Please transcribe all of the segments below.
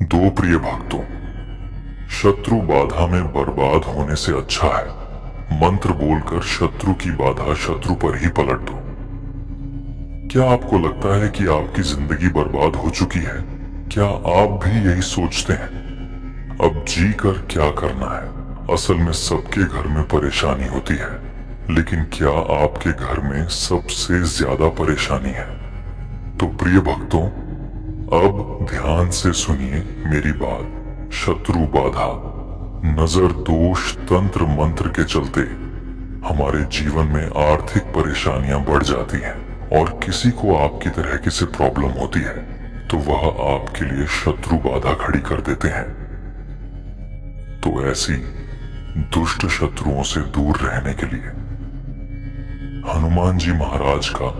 दो प्रिय भक्तों, शत्रु बाधा में बर्बाद होने से अच्छा है मंत्र बोलकर शत्रु की बाधा शत्रु पर ही पलट दो। क्या आपको लगता है कि आपकी जिंदगी बर्बाद हो चुकी है? क्या आप भी यही सोचते हैं? अब जी कर क्या करना है? असल में सबके घर में परेशानी होती है, लेकिन क्या आपके घर में सबसे ज्यादा परेशानी है? तो प्रिय भक्तों, अब ध्यान से सुनिए मेरी बात। शत्रु बाधा, नजर दोष, तंत्र मंत्र के चलते हमारे जीवन में आर्थिक परेशानियां बढ़ जाती हैं, और किसी को आपकी तरह की से प्रॉब्लम होती है तो वह आपके लिए शत्रु बाधा खड़ी कर देते हैं। तो ऐसी दुष्ट शत्रुओं से दूर रहने के लिए हनुमान जी महाराज का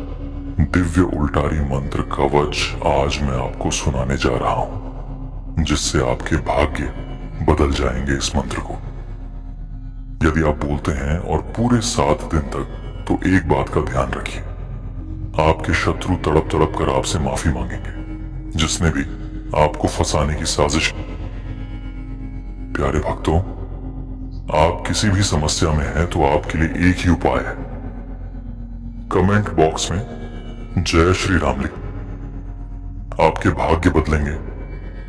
दिव्य उल्टारी मंत्र कवच आज मैं आपको सुनाने जा रहा हूं, जिससे आपके भाग्य बदल जाएंगे इस मंत्र को। यदि आप बोलते हैं और पूरे 7 दिन तक, तो एक बात का ध्यान रखिए, आपके शत्रु तड़प तड़प कर आपसे माफी मांगेंगे, जिसने भी आपको फंसाने की साजिश। प्यारे भक्तों, आप किसी भी समस्या में हैं तो आपके लिए एक ही उपाय है। कमेंट बॉक्स में जय श्री राम लिख, आपके भाग्य बदलेंगे।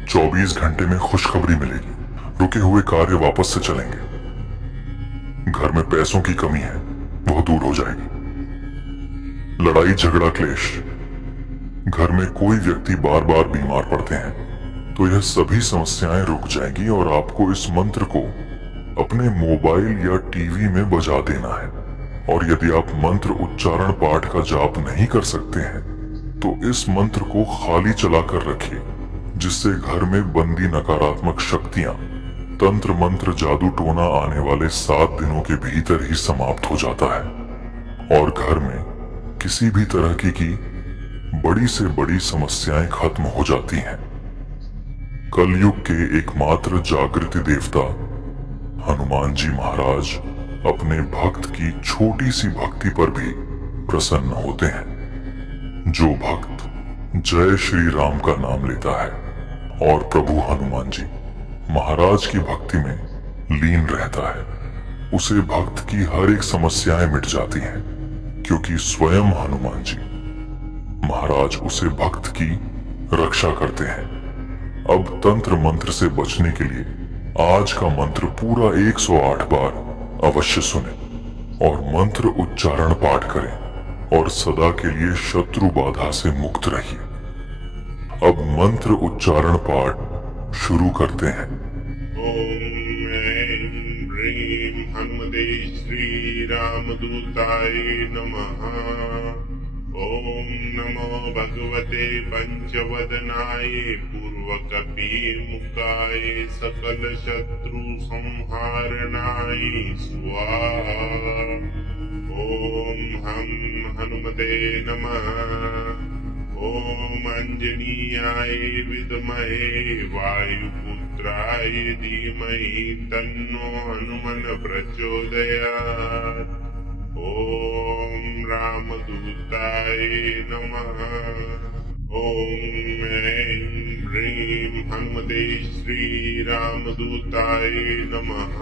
24 घंटे में खुशखबरी मिलेगी, रुके हुए कार्य वापस से चलेंगे, घर में पैसों की कमी है वह दूर हो जाएगी, लड़ाई झगड़ा क्लेश, घर में कोई व्यक्ति बार बार बीमार पड़ते हैं तो यह सभी समस्याएं रुक जाएंगी, और आपको इस मंत्र को अपने मोबाइल या टीवी में बजा देना है। और यदि आप मंत्र उच्चारण पाठ का जाप नहीं कर सकते हैं तो इस मंत्र को खाली चलाकर रखिए, जिससे घर में बंदी नकारात्मक शक्तियां, तंत्र मंत्र जादू टोना आने वाले 7 दिनों के भीतर ही समाप्त हो जाता है, और घर में किसी भी तरह की बड़ी से बड़ी समस्याएं खत्म हो जाती हैं। कलयुग के एकमात्र जागृति देवता हनुमान जी महाराज अपने भक्त की छोटी सी भक्ति पर भी प्रसन्न होते हैं। जो भक्त जय श्री राम का नाम लेता है और प्रभु हनुमान जी महाराज की भक्ति में लीन रहता है, उसे भक्त की हर एक समस्याएं मिट जाती हैं, क्योंकि स्वयं हनुमान जी महाराज उसे भक्त की रक्षा करते हैं। अब तंत्र मंत्र से बचने के लिए आज का मंत्र पूरा 108 बार अवश्य सुने और मंत्र उच्चारण पाठ करें, और सदा के लिए शत्रु बाधा से मुक्त रहिए। अब मंत्र उच्चारण पाठ शुरू करते हैं। ओम ऐं ह्रीं हनुमते श्री रामदूताय नमः। ओम नमो भगवते पंचवदनाय पूर्वकपिमुखाय सकल शत्रु संहारणाय स्वाहा। ओम हम हनुमते नमः। ओम अंजनीयाय विद्महे वायुपुत्राय धीमहि तन्नो हनुमन् प्रचोदयात्। ओम रामदूताय नमः। ओम ऐं ह्रीं हनुमते श्री रामदूताय नमः।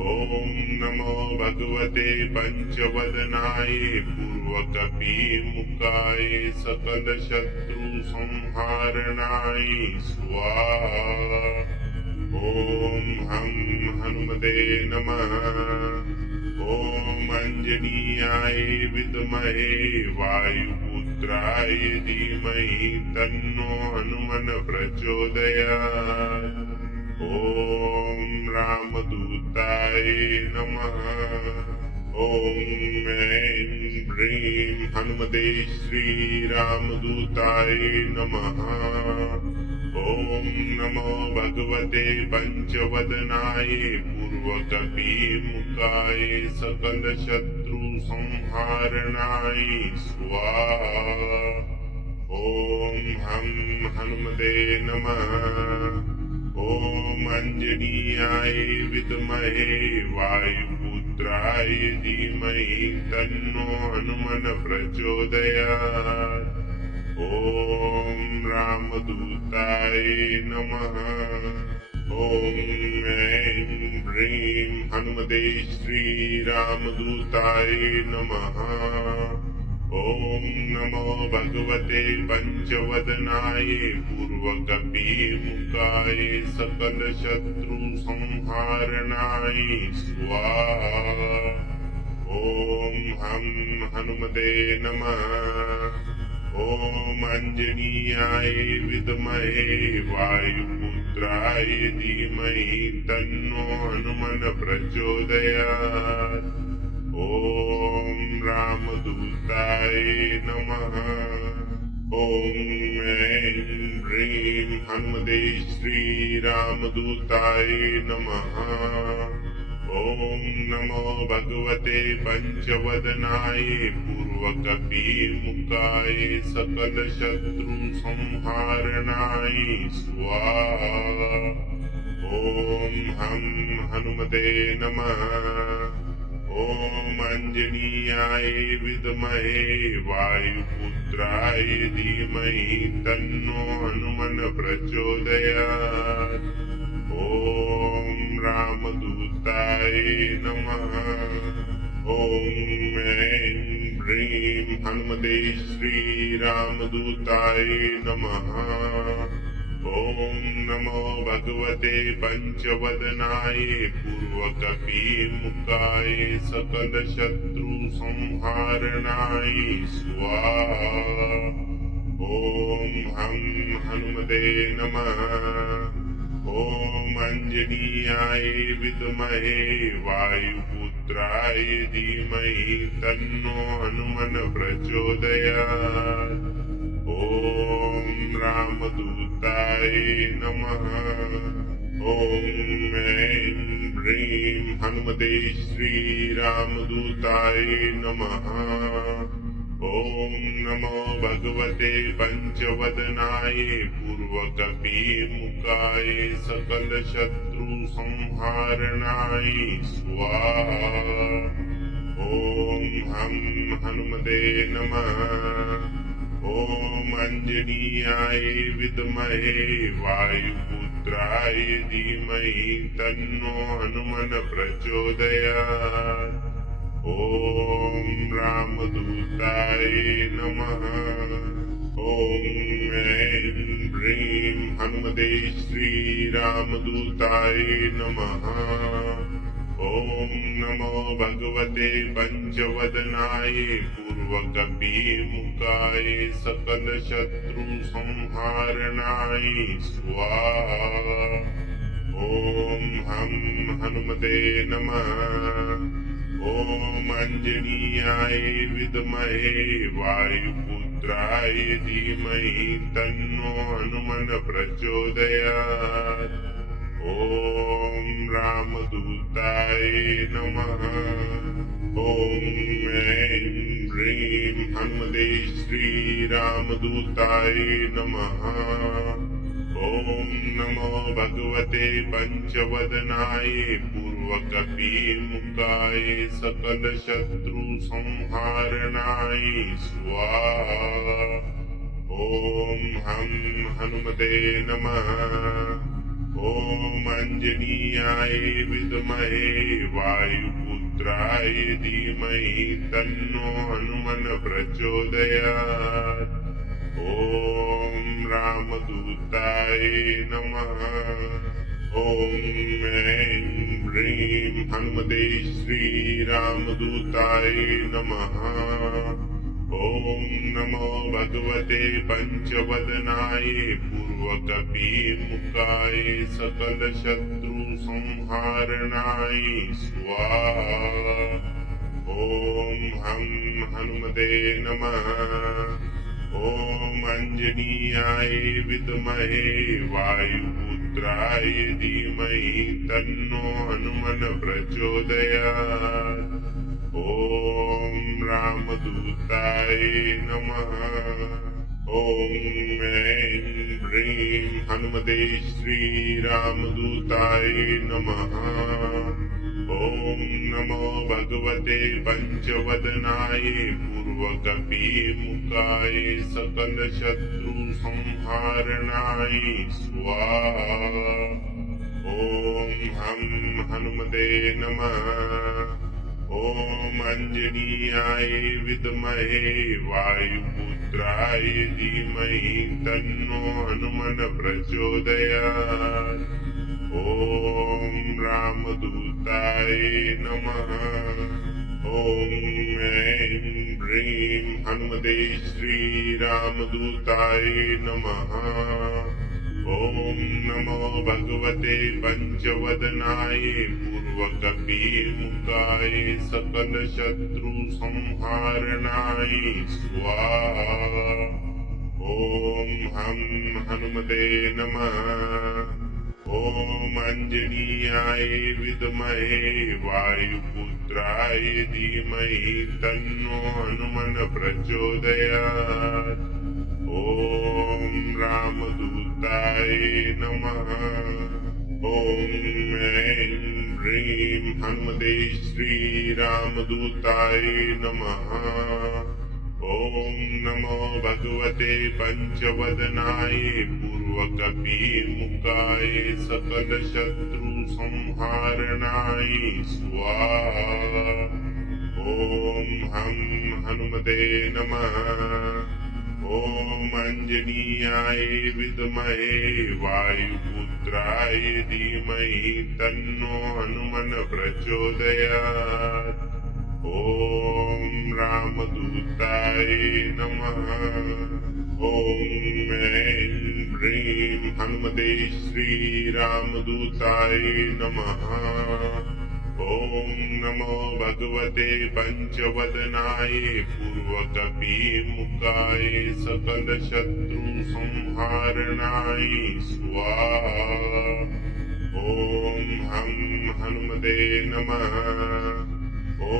ओम नमो भगवते पंचवदनाय पूर्वकपिमुखाय सकल शत्रु संहारणाय स्वाहा। ओम हम हनुमते नमः। ओम अंजनीयाय विद्महे वायुपुत्राय धीमहि तन्नो हनुमन् प्रचोदयात्। ओम रामदूताय नमः। ओम ऐं ह्रीं हनुमते श्री रामदूताय नमः। ओम नमो भगवते पंचवदनाय पूर्वकपिमुखाय सकल शत्रु संहारणाय स्वाहा। ओम हम हनुमते नमः। ओम अंजनीयाय विद्महे वायुपुत्राय धीमहि तन्नो हनुमन् प्रचोदयात्। ॐ रामदूताय नमः। ॐ ऐं ह्रीं हनुमते श्रीरामदूताय नमः। ॐ नमो भगवते पञ्चवदनाय पूर्वकपिमुखाय सकलशत्रुसंहारणाय स्वाहा। ॐ हं हनुमते नमः। ॐ अंजनीयाय विद्महे वायुपुत्राय धीमहि तन्नो हनुमन् प्रचोदयात्। ॐ रामदूताय नमः। ॐ ऐं ह्रीं हनुमते श्रीरामदूताय नमः। ॐ नमो भगवते पञ्चवदनाय पूर्वकपिमुखाय सकलशत्रुसंहारणाय स्वाहा। ॐ हं हनुमते नमः। ॐ अंजनीयाय विद्महे वायुपुत्राय धीमहि तन्नो हनुमन् प्रचोदयात्। ॐ रामदूताय नमः। ॐ ऐं ह्रीं हनुमते श्रीरामदूताय नमः। ॐ नमो भगवते पञ्चवदनाय पूर्वकपिमुखाय सकलशत्रुसंहारणाय स्वाहा। ॐ हं हनुमते नमः। ॐ अंजनीयाय विद्महे वायुपुत्राय धीमहि तन्नो हनुमन् प्रचोदयात्। ॐ रामदूताय नमः। ॐ ऐं ह्रीं हनुमते श्रीरामदूताय नमः। ॐ नमो भगवते पञ्चवदनाय पूर्वकपिमुखाय सकलशत्रुसंहारणाय स्वाहा। ॐ हं हनुमते नमः। ॐ अंजनीयाय विद्महे वायुपुत्राय धीमहि तन्नो हनुमन् प्रचोदयात्। ॐ रामदूताय नमः। ॐ ऐं ह्रीं हनुमते श्रीरामदूताय नमः। ॐ नमो भगवते पञ्चवदनाय पूर्वकपिमुखाय सकलशत्रुसंहारणाय स्वाहा। ॐ हं हनुमते नमः। ॐ अंजनीयाय विद्महे वायुपुत्राय धीमहि तन्नो हनुमन् प्रचोदयात्। ॐ रामदूताय नमः। ॐ ऐं ह्रीं हनुमते श्रीरामदूताय नमः। ॐ नमो भगवते पञ्चवदनाय पूर्वकपिमुखाय सकलशत्रुसंहारणाय स्वाहा। ॐ हं हनुमते नमः। ॐ अंजनीयाय विद्महे वायुपुत्राय धीमहि तन्नो हनुमन् प्रचोदयात्। ॐ रामदूताय नमः। ॐ ऐं ह्रीं हनुमते श्रीरामदूताय नमः। ॐ नमो भगवते पञ्चवदनाय पूर्वकपिमुखाय सकलशत्रुसंहारणाय स्वाहा। ॐ हं हनुमते नमः। ॐ अंजनीयाय विद्महे वायुपुत्राय धीमहि तन्नो हनुमन् प्रचोदयात्। ॐ रामदूताय नमः। ॐ ऐं ह्रीं हनुमते श्रीरामदूताय नमः। ॐ नमो भगवते पञ्चवदनाय पूर्वकपिमुखाय सकलशत्रुसंहारणाय स्वाहा। ॐ हं हनुमते नमः। ॐ अञ्जनीयाय विद्महे वायुपुत्राय धीमहि तन्नो हनुमन् प्रचोदयात्। ॐ रामदूताय नमः। ॐ ऐं ह्रीं हनुमते श्रीरामदूताय नमः। ॐ नमो भगवते पञ्चवदनाय पूर्वकपिमुखाय सकलशत्रुसंहारणाय स्वाहा। ॐ हं हनुमते नमः। ॐ अञ्जनीयाय विद्महे वायुपुत्राय धीमहि तन्नो हनुमन् प्रचोदयात्। ॐ रामदूताय नमः। ॐ ऐं ह्रीं हनुमते श्रीरामदूताय नमः। ॐ नमो भगवते पञ्चवदनाय पूर्वकपिमुखाय सकलशत्रुसंहारणाय स्वाहा। ॐ हं हनुमते नमः। ॐ अञ्जनीयाय विद्महे वायुपुत्राय धीमहि तन्नो हनुमन् प्रचोदयात्। ॐ रामदूताय नमः। ॐ ऐं ह्रीं हनुमते श्रीरामदूताय नमः। ॐ नमो भगवते पञ्चवदनाय पूर्वकपिमुखाय सकलशत्रुसंहारणाय स्वाहा। ॐ हं हनुमते नमः। ॐ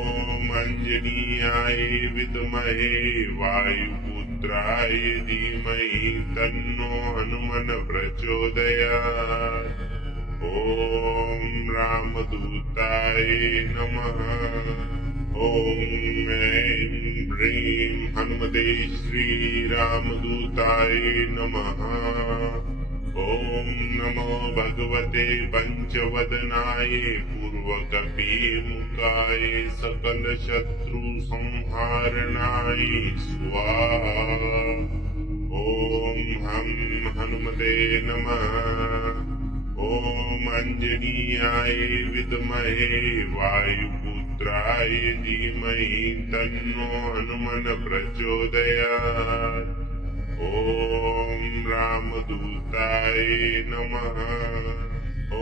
अञ्जनीयाय विद्महे वायुपुत्राय धीमहि तन्नो हनुमन् प्रचोदयात्। ॐ रामदूताय नमः। ॐ ऐं ह्रीं हनुमते श्रीरामदूताय नमः। ॐ नमो भगवते पञ्चवदनाय पूर्वकपिमुखाय सकलशत्रुसंहारणाय स्वाहा। ॐ हं हनुमते नमः। ॐ अञ्जनीयाय विद्महे वायुपुत्राय धीमहि तन्नो हनुमन् प्रचोदयात्। ॐ रामदूताय नमः। ॐ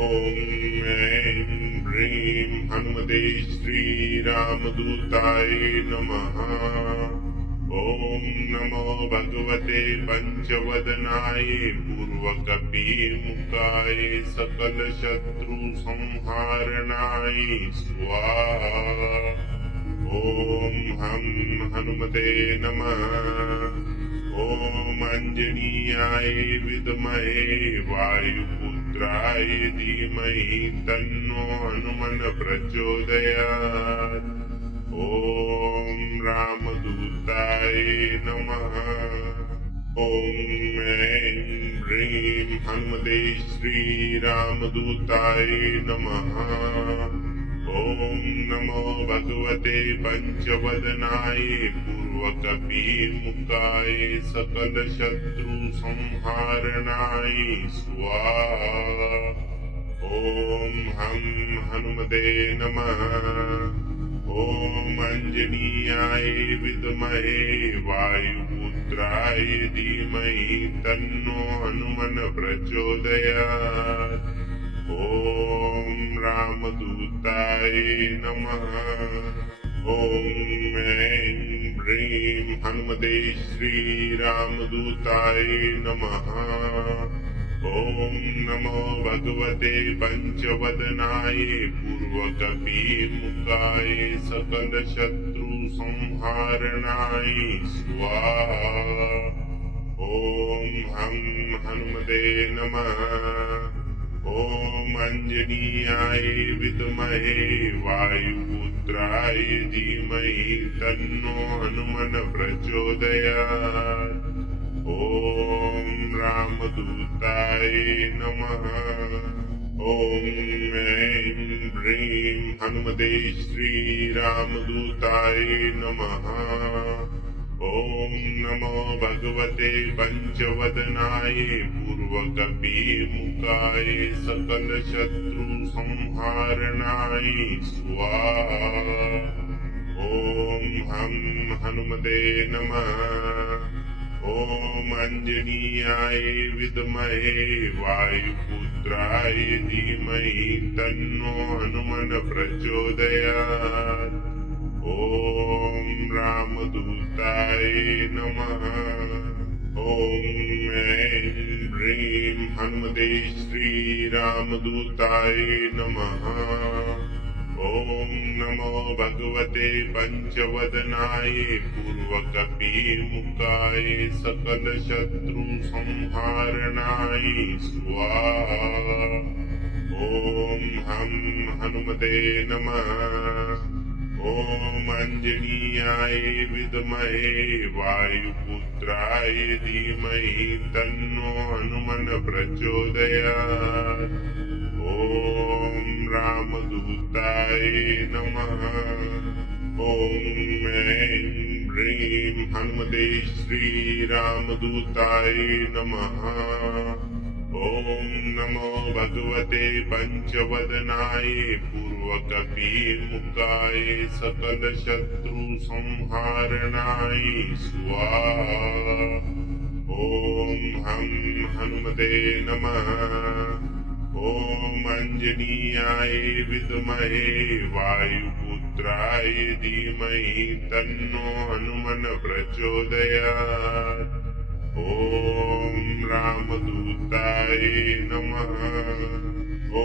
ऐं ह्रीं हनुमते श्रीरामदूताय नमः। ॐ नमो भगवते पञ्चवदनाय पूर्वकपिमुखाय सकलशत्रुसंहारणाय स्वाहा। ॐ हं हनुमते नमः। ॐ अञ्जनीयाय विद्महे वायुपुत्राय धीमहि तन्नो हनुमन् प्रचोदयात्। ॐ रामदूताय नमः। ॐ ऐं ह्रीं हनुमते श्रीरामदूताय नमः। ॐ नमो भगवते पञ्चवदनाय पूर्वकपिमुखाय सकलशत्रुसंहारणाय स्वाहा। ॐ हं हनुमते नमः। ॐ अञ्जनीयाय विद्महे वायुपुत्राय धीमहि तन्नो हनुमन् प्रचोदयात्। ॐ रामदूताय नमः। ॐ ऐं ह्रीं हनुमते श्रीरामदूताय नमः। ॐ नमो भगवते पञ्चवदनाय पूर्वकपिमुखाय सकलशत्रुसंहारणाय स्वाहा। ॐ हं हनुमते नमः। ॐ अञ्जनीयाय विद्महे वायुपुत्राय धीमहि तन्नो हनुमन् प्रचोदयात्। ॐ रामदूताय नमः। ॐ ऐं ह्रीं हनुमते श्रीरामदूताय नमः। ॐ नमो भगवते पञ्चवदनाय पूर्वकपिमुखाय सकलशत्रुसंहारणाय स्वाहा। ॐ हं हनुमते नमः। ॐ अञ्जनीयाय विद्महे वायुपुत्राय धीमहि तन्नो हनुमन् प्रचोदयात्। ॐ रामदूताय नमः। ॐ ऐं ह्रीं हनुमते श्रीरामदूताय नमः। ॐ नमो भगवते पञ्चवदनाय पूर्वकपिमुखाय सकलशत्रुसंहारणाय स्वाहा। ॐ हं हनुमते नमः। ॐ अञ्जनीयाय विद्महे वायुपुत्राय धीमहि तन्नो हनुमन् प्रचोदयात्। ॐ रामदूताय नमः। ॐ ऐं ह्रीं हनुमते श्रीरामदूताय नमः। ॐ नमो भगवते पञ्चवदनाय पूर्वकपिमुखाय सकलशत्रुसंहारणाय स्वाहा। ॐ हं हनुमते नमः। ॐ अञ्जनीयाय विद्महे वायुपुत्राय धीमहि तन्नो हनुमन् प्रचोदयात्। ॐ रामदूताय नमः। ॐ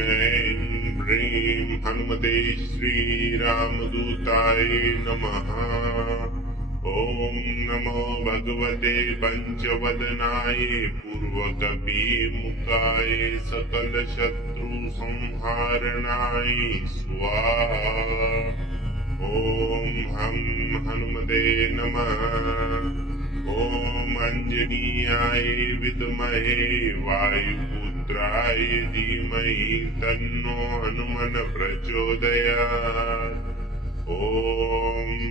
ऐं ह्रीं हनुमते श्रीरामदूताय नमः। ॐ नमो भगवते पञ्चवदनाय पूर्वकपिमुखाय सकलशत्रुसंहारणाय स्वाहा। ॐ हं हनुमते नमः। ॐ अञ्जनीयाय विद्महे वायुपुत्राय धीमहि तन्नो हनुमन् प्रचोदयात्। ॐ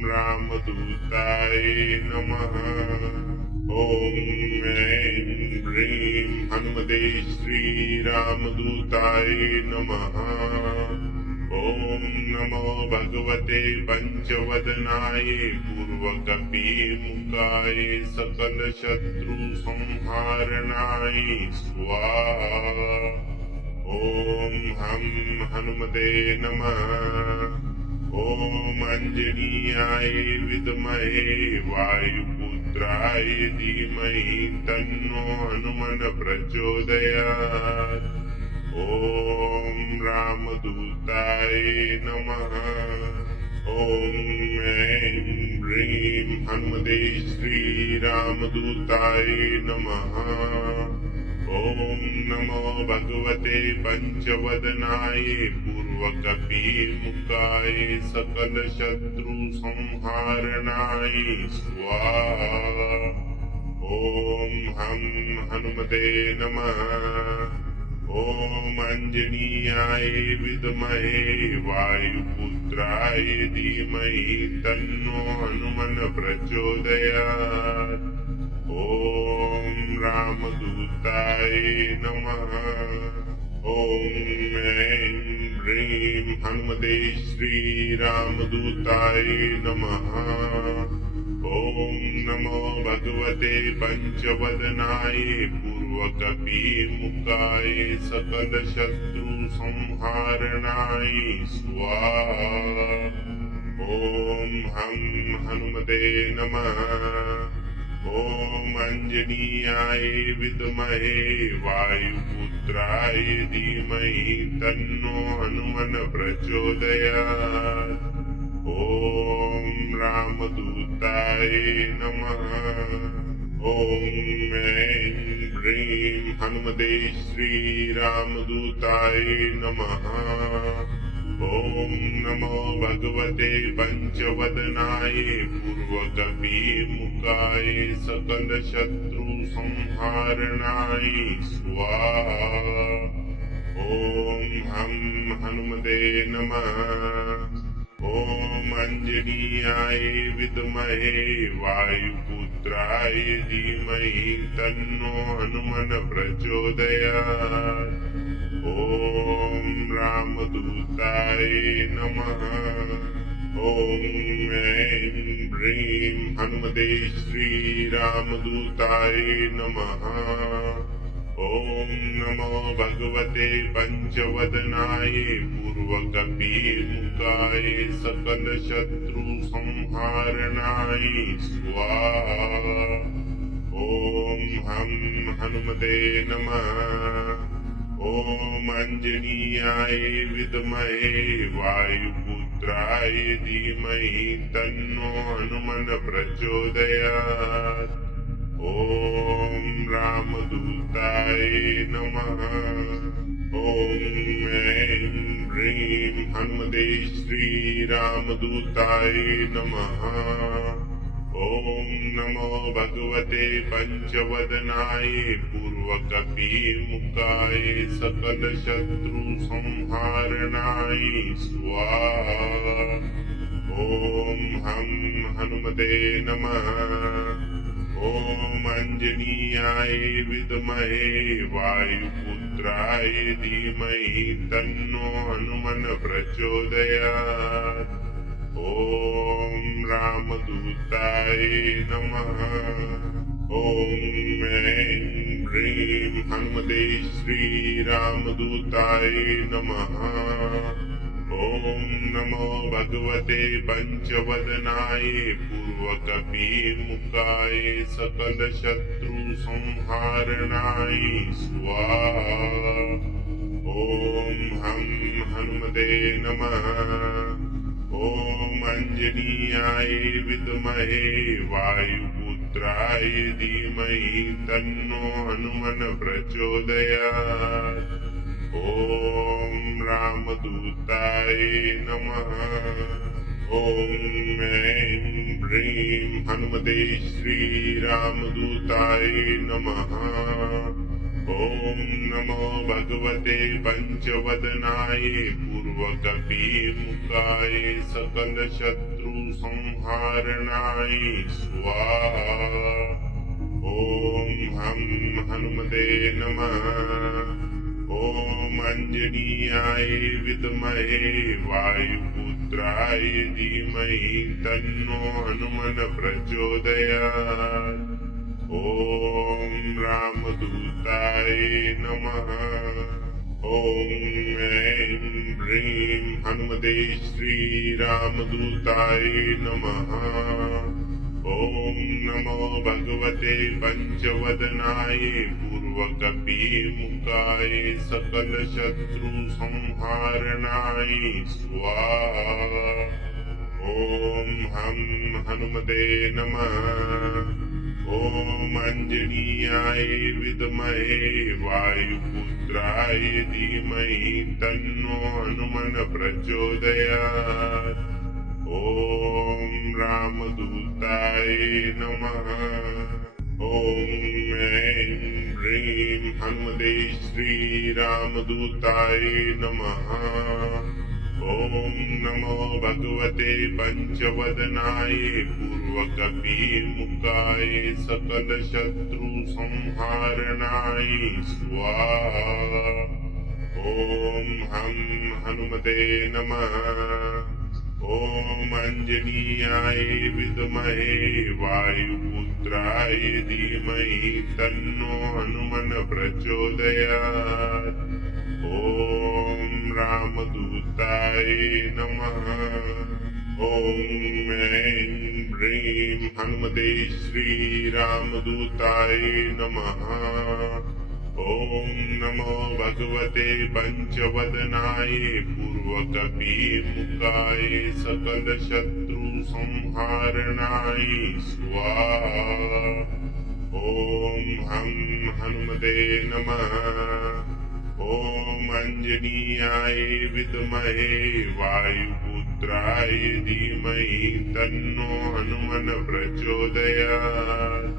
रामदूताय नमः। ॐ ऐं ह्रीं हनुमते श्रीरामदूताय नमः। ॐ नमो भगवते पञ्चवदनाय पूर्वकपिमुखाय सकलशत्रुसंहारणाय स्वाहा। ॐ हं हनुमते नमः। ॐ अञ्जनीयाय विद्महे वायुपुत्राय धीमहि तन्नो हनुमन् प्रचोदयात्। ॐ रामदूताय नमः। ॐ ऐं ह्रीं हनुमते श्रीरामदूताय नमः। ॐ नमो भगवते पञ्चवदनाय पूर्वकपिमुखाय सकलशत्रुसंहारणाय स्वाहा। ॐ हं हनुमते नमः। ॐ अञ्जनीयाय विद्महे वायुपुत्राय धीमहि तन्नो हनुमन् प्रचोदयात्। ॐ रामदूताय नमः। ॐ ऐं ह्रीं हनुमते श्रीरामदूताय नमः। ॐ नमो भगवते पञ्चवदनाय पूर्वकपिमुखाय सकलशत्रुसंहारणाय स्वाहा। ॐ हं हनुमते नमः। ॐ अञ्जनीयाय विद्महे वायुपुत्राय धीमहि तन्नो हनुमन् प्रचोदयात्। ॐ रामदूताय नमः। ॐ ऐं ह्रीं हनुमते श्रीरामदूताय नमः। ॐ नमो भगवते पञ्चवदनाय पूर्वकपिमुखाय सकलशत्रुसंहारणाय स्वाहा। ॐ हं हनुमते नमः। ॐ अंजनीयाय विद्महे वायुपुत्राय धीमहि तन्नो हनुमन् प्रचोदयात्। ॐ रामदूताय नमः। ॐ ऐं ह्रीं हनुमते श्रीरामदूताय नमः। ॐ नमो भगवते पञ्चवदनाय पूर्वकपिमुखाय सकलशत्रुसंहारणाय स्वाहा। ॐ हं हनुमते नमः। ॐ अंजनीयाय विद्महे वायुपुत्राय धीमहि तन्नो हनुमन् प्रचोदयात्। ॐ रामदूताय नमः। ॐ ऐं ह्रीं हनुमते श्रीरामदूताय नमः। ॐ नमो भगवते पञ्चवदनाय पूर्वकपिमुखाय सकलशत्रुसंहारणाय स्वाहा। ॐ हं हनुमते नमः। ॐ अंजनीयाय विद्महे वायुपुत्राय धीमहि तन्नो हनुमन् प्रचोदयात्। ॐ रामदूताय नमः। ॐ ऐं ह्रीं हनुमते श्रीरामदूताय नमः। ॐ नमो भगवते पञ्चवदनाय पूर्वकपिमुखाय सकलशत्रुसंहारणाय स्वाहा। ॐ हं हनुमते नमः। ॐ अंजनीयाय विद्महे वायुपुत्राय धीमहि तन्नो हनुमन् प्रचोदयात्। ॐ रामदूताय नमः। ॐ ऐं ह्रीं हनुमते श्रीरामदूताय नमः। ॐ नमो भगवते पञ्चवदनाय पूर्वकपिमुखाय सकलशत्रुसंहारणाय स्वाहा। ॐ हं हनुमते नमः। ॐ अंजनीयाय विद्महे वायुपुत्राय धीमहि तन्नो हनुमन् प्रचोदयात्। ॐ रामदूताय नमः। ॐ ऐं ह्रीं हनुमते श्रीरामदूताय नमः। ॐ नमो भगवते पञ्चवदनाय पूर्वकपिमुखाय सकलशत्रुसंहारणाय स्वाहा। ॐ हं हनुमते नमः। ॐ अंजनीयाय विद्महे वायुपुत्राय धीमहि तन्नो हनुमन् प्रचोदयात्। ॐ रामदूताय नमः। ॐ ऐं ह्रीं हनुमते श्रीरामदूताय नमः। ॐ नमो भगवते पञ्चवदनाय पूर्वकपिमुखाय सकलशत्रुसंहारणाय स्वाहा। ॐ हं हनुमते नमः। ॐ अंजनीयाय विद्महे वायुपुत्राय धीमहि तन्नो हनुमन् प्रचोदयात्। ॐ रामदूताय नमः। ॐ ऐं ह्रीं हनुमते श्रीरामदूताय नमः। ॐ नमो भगवते पञ्चवदनाय पूर्वकपिमुखाय सकलशत्रुसंहारणाय स्वाहा। ॐ हं हनुमते नमः। ॐ अञ्जनीयाय विद्महे वायुपुत्राय धीमहि तन्नो हनुमन् प्रचोदयात्।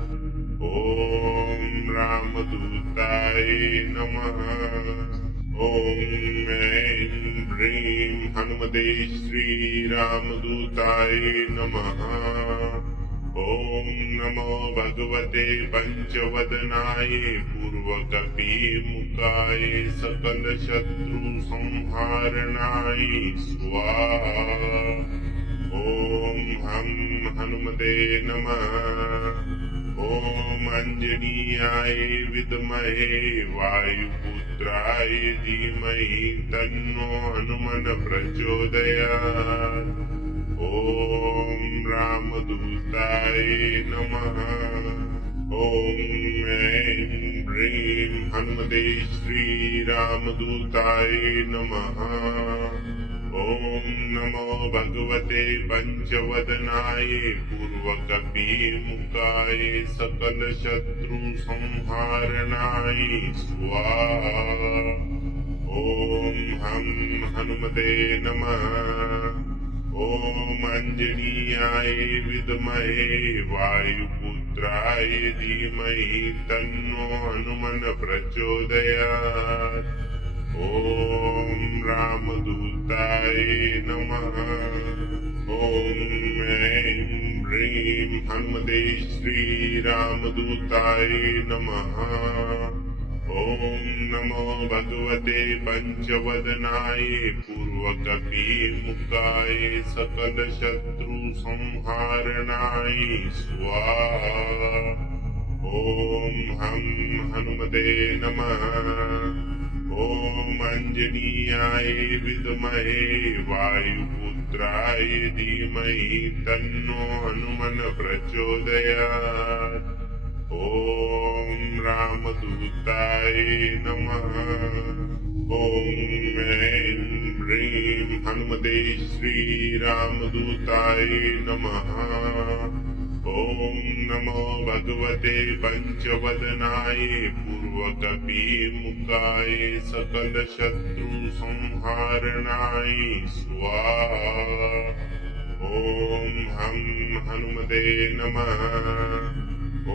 ॐ रामदूताय नमः। ॐ ऐं ह्रीं हनुमते श्रीरामदूताय नमः। ॐ नमो भगवते पञ्चवदनाय पूर्वकपिमुखाय सकलशत्रुसंहारणाय स्वाहा। ॐ हं हनुमते नमः। ॐ अञ्जनीयाय विद्महे वायुपुत्राय धीमहि तन्नो हनुमन् प्रचोदयात्। ॐ रामदूताय नमः। ॐ ऐं ह्रीं हनुमते श्रीरामदूताय नमः। ॐ नमो भगवते पञ्चवदनाय पूर्वकपिमुखाय सकलशत्रुसंहारणाय स्वाहा। ॐ हं हनुमते नमः। ॐ अञ्जनीयाय विद्महे वायुपुत्राय धीमहि तन्नो हनुमन् प्रचोदयात्। ॐ रामदूताय नमः। ॐ ऐं ह्रीं हनुमते श्रीरामदूताय नमः। ॐ नमो भगवते पञ्चवदनाय पूर्वकपिमुखाय सकलशत्रुसंहारणाय स्वाहा। ॐ हं हनुमते नमः। ॐ अञ्जनीयाय विद्महे वायुपुत्राय धीमहि तन्नो हनुमन् प्रचोदयात्। ॐ रामदूताय नमः। ॐ ऐं ह्रीं हनुमते श्रीरामदूताय नमः। ॐ नमो भगवते पञ्चवदनाय पूर्वकपिमुखाय सकलशत्रुसंहारणाय स्वाहा। ॐ हं हनुमते नमः। ॐ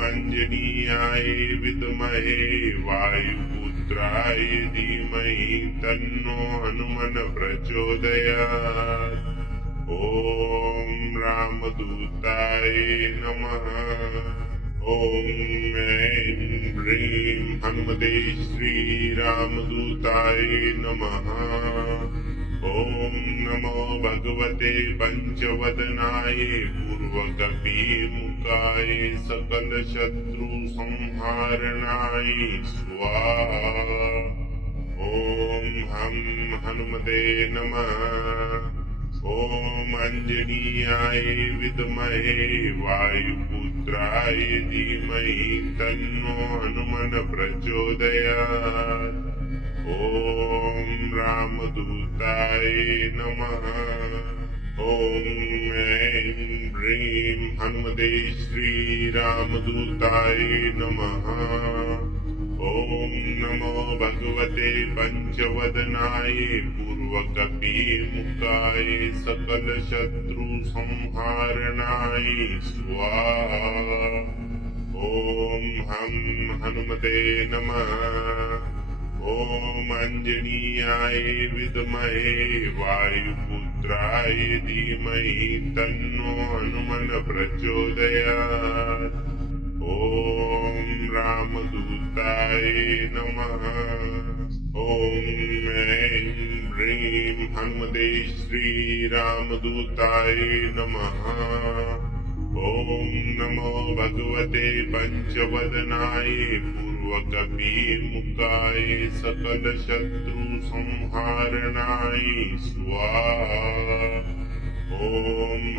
अञ्जनीयाय विद्महे वायुपुत्राय धीमहि तन्नो हनुमन् प्रचोदयात्। ॐ रामदूताय नमः। ॐ ऐं ह्रीं हनुमते श्रीरामदूताय नमः। ॐ नमो भगवते पञ्चवदनाय पूर्वकपिमुखाय सकलशत्रुसंहारणाय स्वाहा। ॐ हं हनुमते नमः। ॐ अञ्जनीयाय विद्महे वायुपुत्राय धीमहि तन्नो हनुमन् प्रचोदयात्। ॐ रामदूताय नमः। ॐ ऐं ह्रीं हनुमते श्रीरामदूताय नमः। ॐ नमो भगवते पञ्चवदनाय पूर्वकपिमुखाय सकलशत्रुसंहारणाय स्वाहा। ॐ हं हनुमते नमः। ॐ अञ्जनीयाय विद्महे वायुपुत्राय धीमहि तन्नो हनुमन् प्रचोदयात्। ॐ रामदूताय नमः। ॐ ऐं ह्रीं हनुमते श्रीरामदूताय नमः। ॐ नमो भगवते पञ्चवदनाय पूर्वकपिमुखाय सकलशत्रुसंहारणाय स्वाहा। ॐ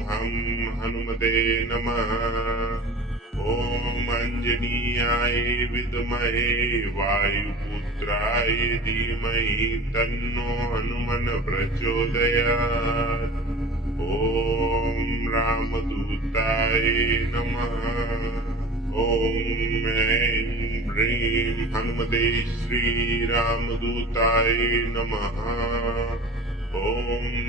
हं हनुमते नमः। ॐ अञ्जनीयाय विद्महे वायुपुत्राय धीमहि तन्नो हनुमन् प्रचोदयात्। ॐ रामदूताय नमः। ॐ ऐं ह्रीं हनुमते श्रीरामदूताय नमः। ॐ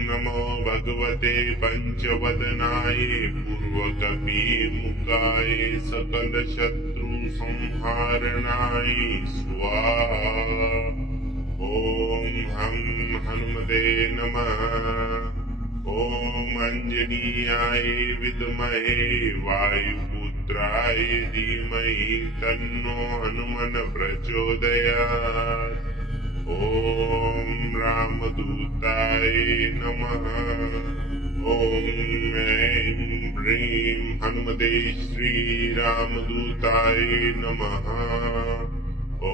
नमो भगवते पञ्चवदनाय पूर्वकपिमुखाय सकलशत्रुसंहारणाय स्वाहा। ॐ हं हनुमते नमः। ॐ अंजनीयाय विद्महे वायुपुत्राय धीमहि तन्नो हनुमन् प्रचोदयात्। ॐ रामदूताय नमः। ॐ ऐं ह्रीं हनुमते श्रीरामदूताय नमः। ॐ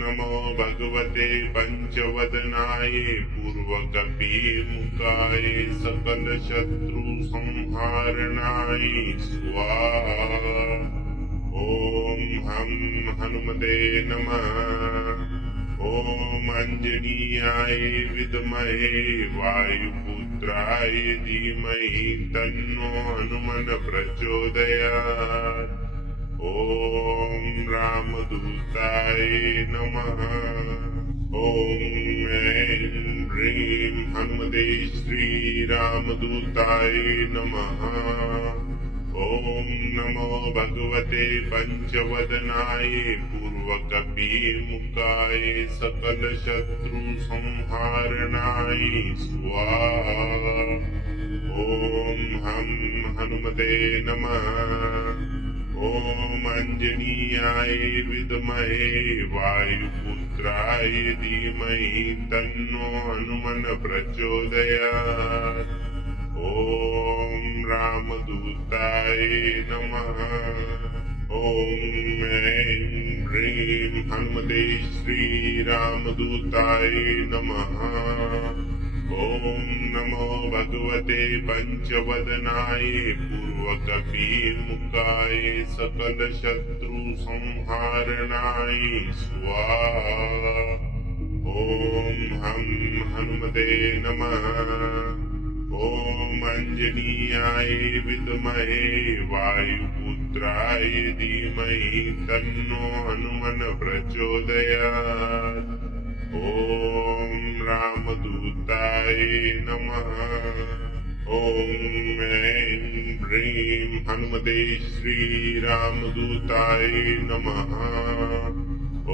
नमो भगवते पञ्चवदनाय पूर्वकपिमुखाय सकलशत्रुसंहारणाय स्वाहा। ॐ हं हनुमते नमः। ॐ अंजनीयाय विद्महे वायुपुत्राय धीमहि तन्नो हनुमन् प्रचोदयात्। ॐ रामदूताय नमः। ॐ ऐं ह्रीं हनुमते श्रीरामदूताय नमः। ॐ नमो भगवते पञ्चवदनाय पूर्वकपिमुखाय सकलशत्रुसंहारणाय स्वाहा। ॐ हं हनुमते नमः। ॐ अंजनीयाय विद्महे वायुपुत्राय धीमहि तन्नो हनुमन् प्रचोदयात्। ॐ रामदूताय नमः। ॐ ऐं ह्रीं हनुमते श्रीरामदूताय नमः। ॐ नमो भगवते पञ्चवदनाय पूर्वकपिमुखाय सकलशत्रुसंहारणाय स्वाहा। ॐ हं हनुमते नमः। ॐ अंजनीयाय विद्महे वायुपुत्राय धीमहि तन्नो हनुमन् प्रचोदयात्। ॐ रामदूताय नमः। ॐ ऐं ह्रीं हनुमते श्रीरामदूताय नमः। ॐ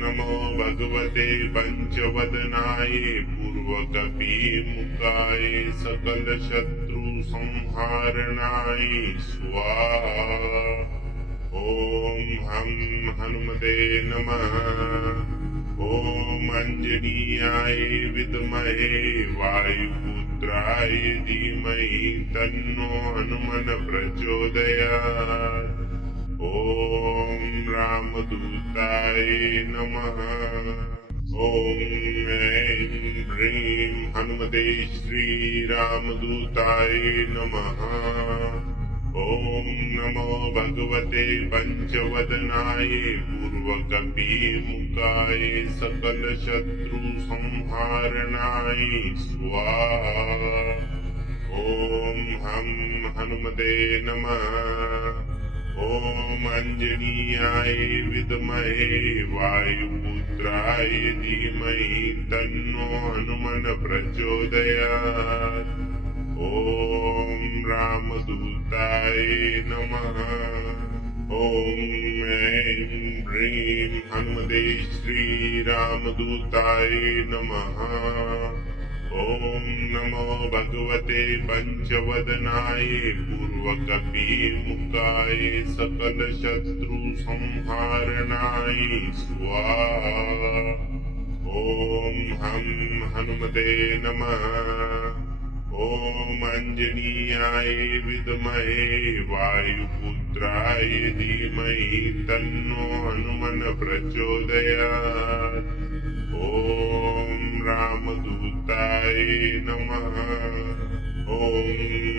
नमो भगवते पञ्चवदनाय पूर्वकपिमुखाय सकलशत्रुसंहारणाय स्वाहा। ॐ हं हनुमते नमः। ॐ अंजनीयाय विद्महे वायुपुत्राय धीमहि तन्नो हनुमन् प्रचोदयात्। ॐ रामदूताय नमः। ॐ ऐं ह्रीं हनुमते श्रीरामदूताय नमः। ॐ नमो भगवते पञ्चवदनाय पूर्वकपिमुखाय सकलशत्रुसंहारणाय स्वाहा। ॐ हं हनुमते नमः। ॐ अंजनीयाय विद्महे वायुपुत्राय धीमहि तन्नो हनुमन् प्रचोदयात्। ॐ रामदूताय नमः। ॐ ऐं ह्रीं हनुमते श्रीरामदूताय नमः। ॐ नमो भगवते पञ्चवदनाय पूर्वकपिमुखाय सकलशत्रुसंहारणाय स्वाहा। ॐ हं हनुमते नमः। ॐ अंजनीयाय विद्महे वायुपुत्राय धीमहि तन्नो हनुमन् प्रचोदयात्। ॐ रामदूताय नमः। ॐ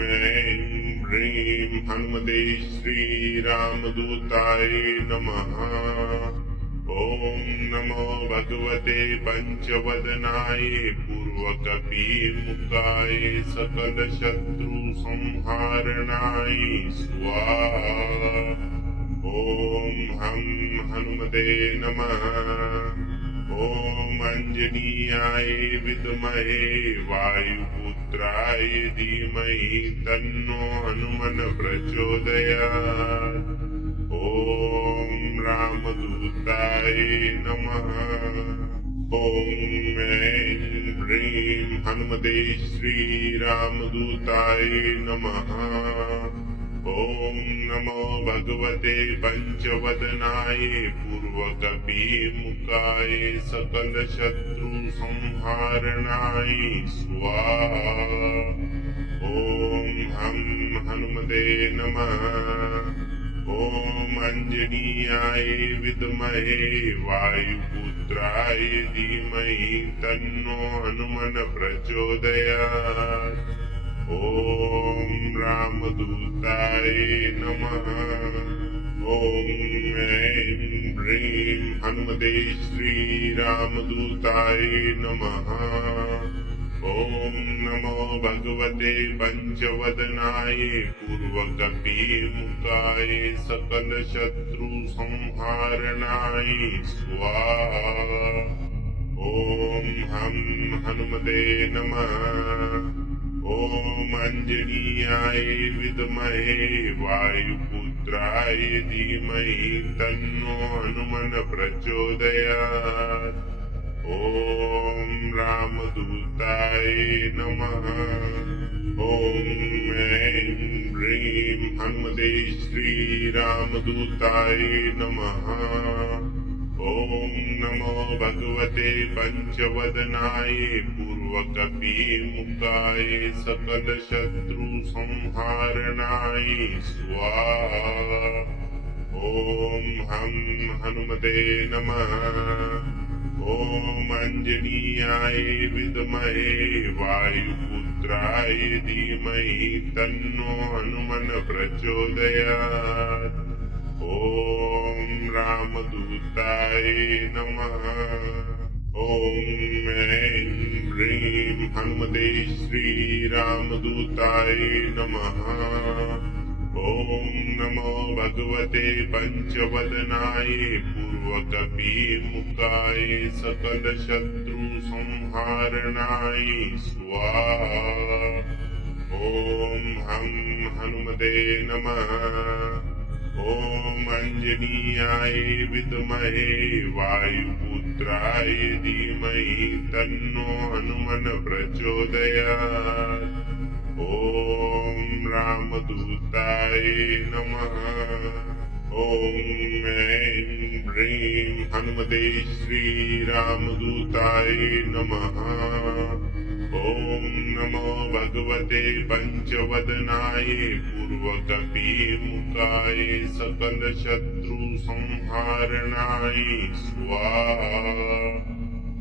ऐं ह्रीं हनुमते श्रीरामदूताय नमः। ॐ नमो भगवते पञ्चवदनाय पूर्वकपिमुखाय सकलशत्रुसंहारणाय स्वाहा। ॐ हं हनुमते नमः। ॐ अञ्जनीयाय विद्महे वायुपुत्राय धीमहि तन्नो हनुमन् प्रचोदयात्। ॐ रामदूताय नमः। ॐ ऐं ह्रीं हनुमते श्रीरामदूताय नमः। ॐ नमो भगवते पञ्चवदनाय पूर्वकपिमुखाय सकलशत्रुसंहारणाय स्वाहा। ॐ हं हनुमते नमः। ॐ अञ्जनीयाय विद्महे वायुपुत्राय धीमहि तन्नो हनुमन् प्रचोदयात्। ॐ रामदूताय नमः। ॐ ऐं ह्रीं हनुमते श्रीरामदूताय नमः। ॐ नमो भगवते पञ्चवदनाय पूर्वकपिमुखाय सकलशत्रुसंहारणाय स्वाहा। ॐ हं हनुमते नमः। ॐ अञ्जनीयाय विद्महे वायुपुत्राय धीमहि तन्नो हनुमन् प्रचोदयात्। ॐ रामदूताय नमः। ॐ ऐं ह्रीं हनुमते श्रीरामदूताय नमः। ॐ नमो भगवते पञ्चवदनाय पूर्वकपिमुखाय सकलशत्रुसंहारणाय स्वाहा। ॐ हं हनुमते नमः। ॐ अञ्जनीयाय विद्महे वायुपुत्राय धीमहि तन्नो हनुमन् प्रचोदयात्। ॐ रामदूताय नमः। ॐ ऐं ह्रीं हनुमते श्रीरामदूताय नमः। ॐ नमो भगवते पञ्चवदनाय पूर्वकपिमुखाय सकलशत्रुसंहारणाय स्वाहा। ॐ हं हनुमते नमः। ॐ अञ्जनीयाय विद्महे वायुपुत्राय धीमहि तन्नो हनुमन् प्रचोदयात्। ॐ रामदूताय नमः। ॐ ऐं ह्रीं हनुमते श्रीरामदूताय नमः। ॐ नमो भगवते पञ्चवदनाय पूर्वकपिमुखाय सकलशत्रुसंहारणाय स्वाहा।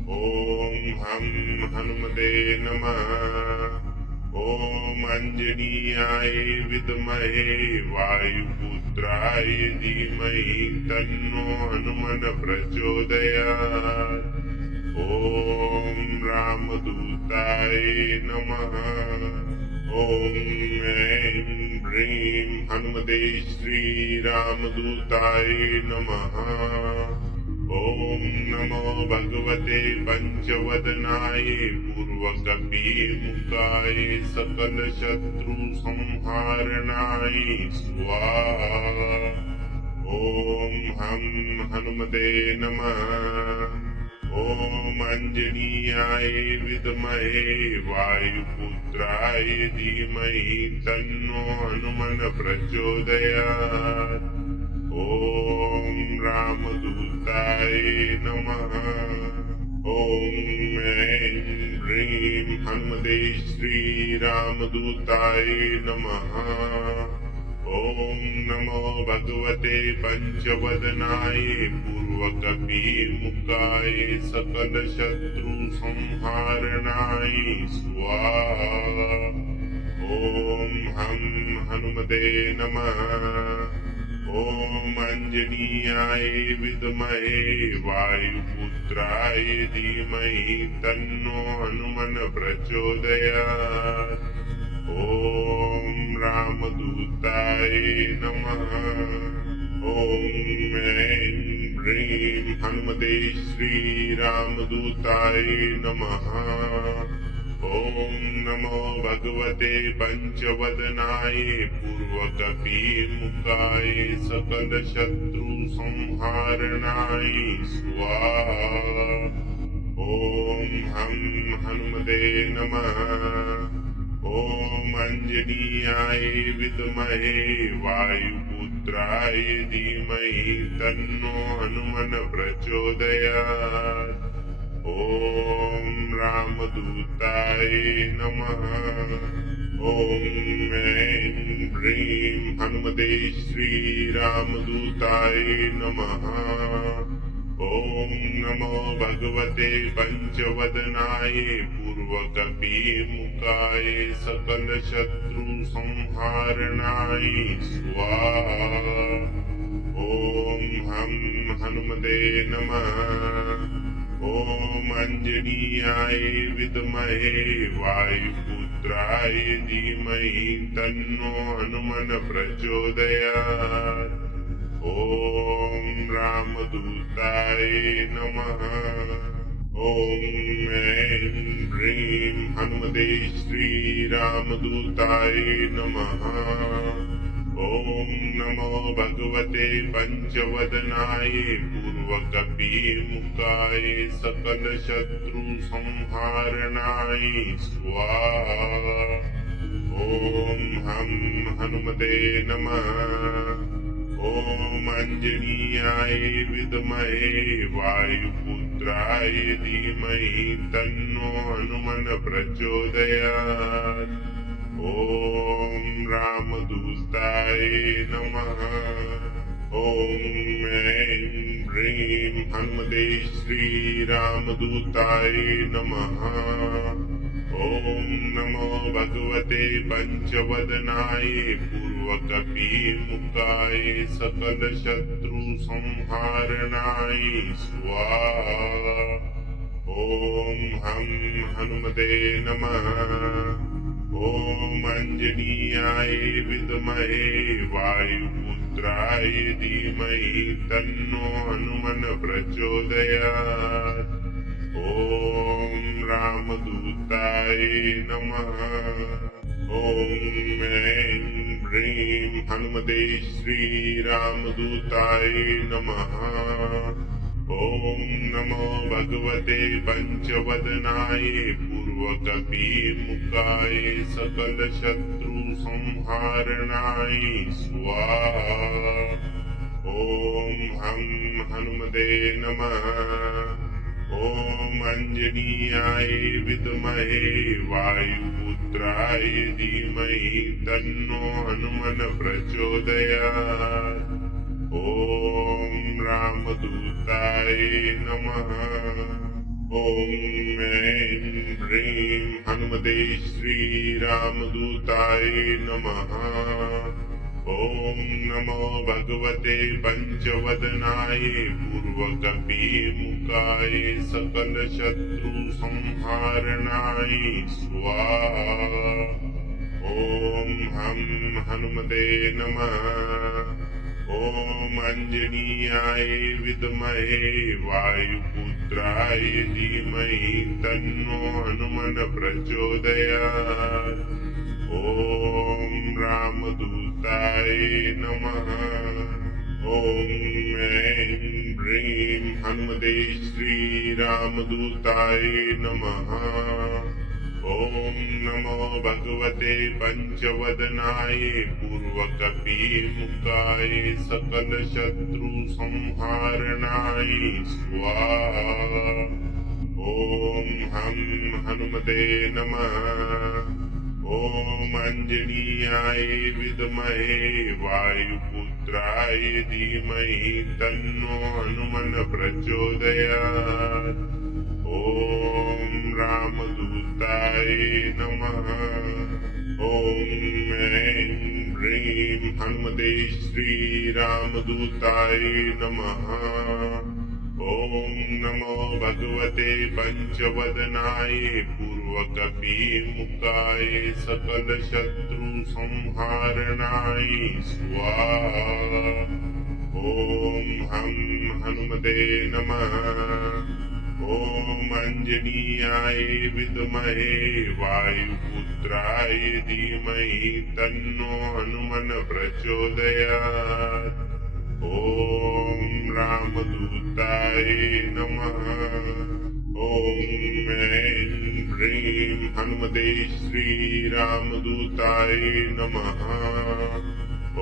ॐ हं हनुमते नमः। ॐ अञ्जनीयाय विद्महे वायुपुत्राय धीमहि तन्नो हनुमन् प्रचोदयात्। ॐ रामदूताय नमः। ॐ ऐं ह्रीं हनुमते श्रीरामदूताय नमः। ॐ नमो भगवते पञ्चवदनाय पूर्वकपिमुखाय सकलशत्रुसंहारणाय स्वाहा। ॐ हं हनुमते नमः। ॐ अञ्जनीयाय विद्महे वायुपुत्राय धीमहि तन्नो हनुमन् प्रचोदयात्। ॐ रामदूताय नमः। ॐ ऐं ह्रीं हनुमते श्रीरामदूताय नमः। ॐ नमो भगवते पञ्चवदनाय पूर्वकपिमुखाय सकलशत्रुसंहारणाय स्वाहा। ॐ हं हनुमते नमः। ॐ अञ्जनीयाय विद्महे वायुपुत्राय धीमहि तन्नो हनुमन् प्रचोदयात्। ॐ रामदूताय नमः। ॐ ऐं ह्रीं हनुमते श्रीरामदूताय नमः। ॐ नमो भगवते पञ्चवदनाय पूर्वकपिमुखाय सकलशत्रुसंहारणाय स्वाहा। ॐ हं हनुमते नमः। ॐ अंजनीयाय विद्महे वायुपुत्राय धीमहि तन्नो हनुमन् प्रचोदयात्। ॐ रामदूताय नमः। ॐ ऐं ह्रीं हनुमते श्रीरामदूताय नमः। ॐ नमो भगवते पञ्चवदनाय पूर्वकपिमुखाय सकलशत्रुसंहारणाय स्वाहा। ॐ हं हनुमते नमः। ॐ अंजनीयाय विद्महे वायुपुत्राय धीमहि तन्नो हनुमन् प्रचोदयात्। ॐ रामदूताय नमः। ॐ ऐं ह्रीं हनुमते श्रीरामदूताय नमः। ॐ नमो भगवते पञ्चवदनाय पूर्वकपिमुखाय सकलशत्रुसंहारणाय स्वाहा। ॐ हं हनुमते नमः। ॐ अंजनीयाय विद्महे वायुपुत्राय धीमहि तन्नो हनुमन् प्रचोदयात्। ॐ रामदूताय नमः। ॐ ऐं ह्रीं हनुमते श्रीरामदूताय नमः। ॐ नमो भगवते पञ्चवदनाय पूर्वकपिमुखाय सकलशत्रुसंहारणाय स्वाहा। ॐ हं हनुमते नमः। ॐ अंजनीयाय विद्महे वायुपुत्राय धीमहि तन्नो हनुमन् प्रचोदयात्। ॐ रामदूताय नमः। ॐ ऐं ह्रीं हनुमते श्रीरामदूताय नमः। ॐ नमो भगवते पञ्चवदनाय पूर्वकपिमुखाय सकलशत्रुसंहारणाय स्वाहा। ॐ हं हनुमते नमः। ॐ अंजनीयाय विद्महे वायुपुत्राय धीमहि तन्नो हनुमन् प्रचोदयात्। ॐ रामदूताय नमः। ॐ ऐं ह्रीं हनुमते श्रीरामदूताय नमः। ॐ नमो भगवते पञ्चवदनाय पूर्वकपिमुखाय सकलशत्रुसंहारणाय स्वाहा। ॐ हं हनुमते नमः। ॐ अंजनीयाय विद्महे वायुपुत्राय धीमहि तन्नो हनुमन् प्रचोदयात्। ॐ रामदूताय नमः। ॐ ऐं ह्रीं हनुमते श्रीरामदूताय नमः। ॐ नमो भगवते पञ्चवदनाय पूर्वकपिमुखाय सकलशत्रुसंहारणाय स्वाहा। ॐ हं हनुमते नमः। ॐ अंजनीयाय विद्महे वायुपुत्राय धीमहि तन्नो हनुमन् प्रचोदयात्। ॐ रामदूताय नमः। ॐ ऐं ह्रीं हनुमते श्रीरामदूताय नमः। ॐ नमो भगवते पञ्चवदनाय पूर्वकपिमुखाय सकलशत्रुसंहारणाय स्वाहा। ॐ हं हनुमते नमः। ॐ अञ्जनीयाय विद्महे वायुपुत्राय धीमहि तन्नो हनुमन् प्रचोदयात्। ॐ रामदूताय नमः। ॐ ऐं ह्रीं हनुमते श्रीरामदूताय नमः। ॐ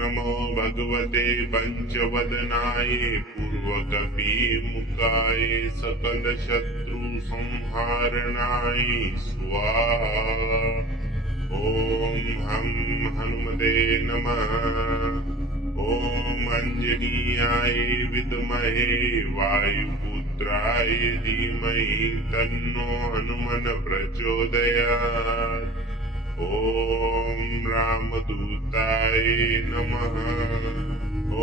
नमो भगवते पञ्चवदनाय पूर्वकपिमुखाय सकलशत्रुसंहारणाय स्वाहा। ॐ हं हनुमते नमः। ॐ अञ्जनीयाय विद्महे वायुपुत्राय धीमहि तन्नो हनुमन् प्रचोदयात्। ॐ रामदूताय नमः। ॐ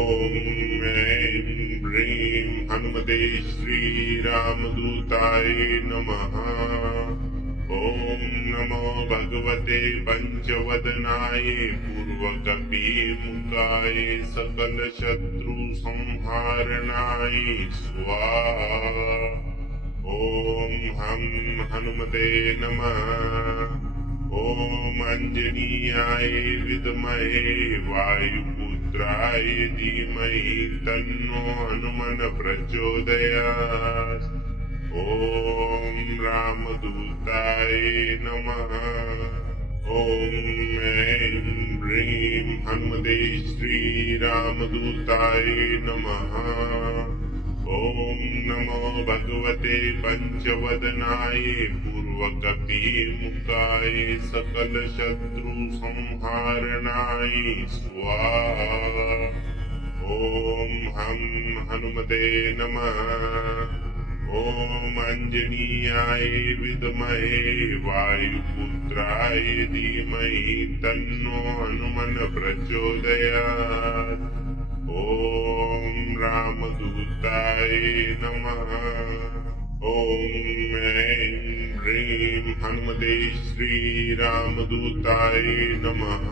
ऐं ह्रीं हनुमते श्रीरामदूताय नमः। ॐ नमो भगवते पञ्चवदनाय पूर्वकपिमुखाय सकलशत्रुसंहारणाय स्वाहा। ॐ हं हनुमते नमः। ॐ अञ्जनीयाय विद्महे वायुपुत्राय धीमहि तन्नो हनुमन् प्रचोदयात्। ॐ रामदूताय नमः। ॐ ऐं ह्रीं हनुमते श्रीरामदूताय नमः। ॐ नमो भगवते पञ्चवदनाय पूर्वकपिमुखाय सकलशत्रुसंहारणाय स्वाहा। ॐ हं हनुमते नमः। ॐ अञ्जनीयाय विद्महे वायुपुत्राय धीमहि तन्नो हनुमन् प्रचोदयात्। ॐ रामदूताय नमः। ॐ ऐं ह्रीं हनुमते श्रीरामदूताय नमः।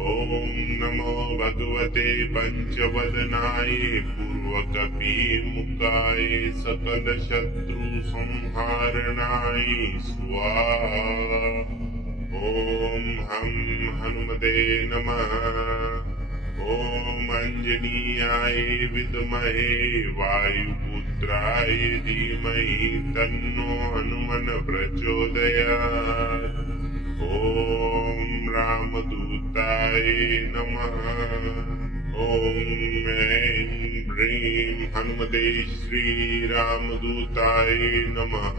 ॐ नमो भगवते पञ्चवदनाय पूर्वकपिमुखाय सकलशत्रुसंहारणाय स्वाहा। ॐ हं हनुमते नमः। ॐ अञ्जनीयाय विद्महे वायुपुत्राय धीमहि तन्नो हनुमन् प्रचोदयात्। ॐ रामदूताय नमः। ॐ ऐं ह्रीं हनुमते श्रीरामदूताय नमः।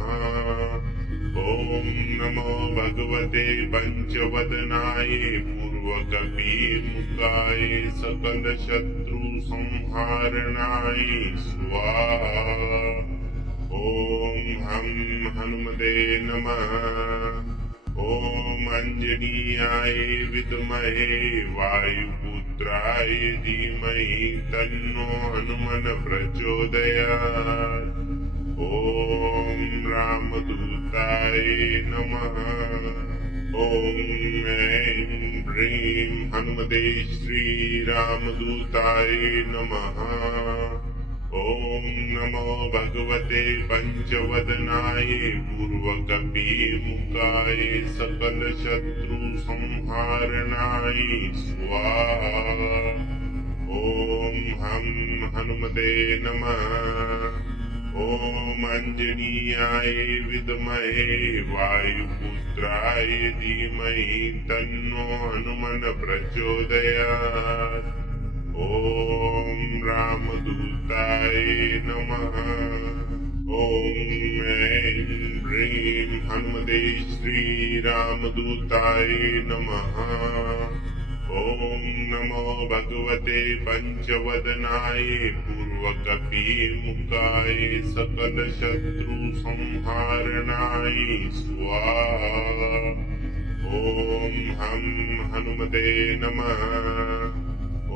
ॐ नमो भगवते पञ्चवदनाय पूर्वकपिमुखाय सकलशत्रुसंहारणाय स्वाहा। ॐ हं हनुमते नमः। ॐ अञ्जनीयाय विद्महे वायुपुत्राय धीमहि तन्नो हनुमन् प्रचोदयात्। ॐ रामदूताय नमः। ॐ ऐं ह्रीं हनुमते श्रीरामदूताय नमः। ॐ नमो भगवते पञ्चवदनाय पूर्वकपिमुखाय सकलशत्रुसंहारणाय स्वाहा। ॐ हं हनुमते नमः। ॐ अञ्जनीयाय विद्महे वायुपुत्राय धीमहि तन्नो हनुमन् प्रचोदयात्। ॐ रामदूताय नमः। ॐ ऐं ह्रीं हनुमते श्रीरामदूताय नमः। ॐ नमो भगवते पञ्चवदनाय पूर्वकपिमुखाय सकलशत्रुसंहारणाय स्वाहा। ॐ हं हनुमते नमः। ॐ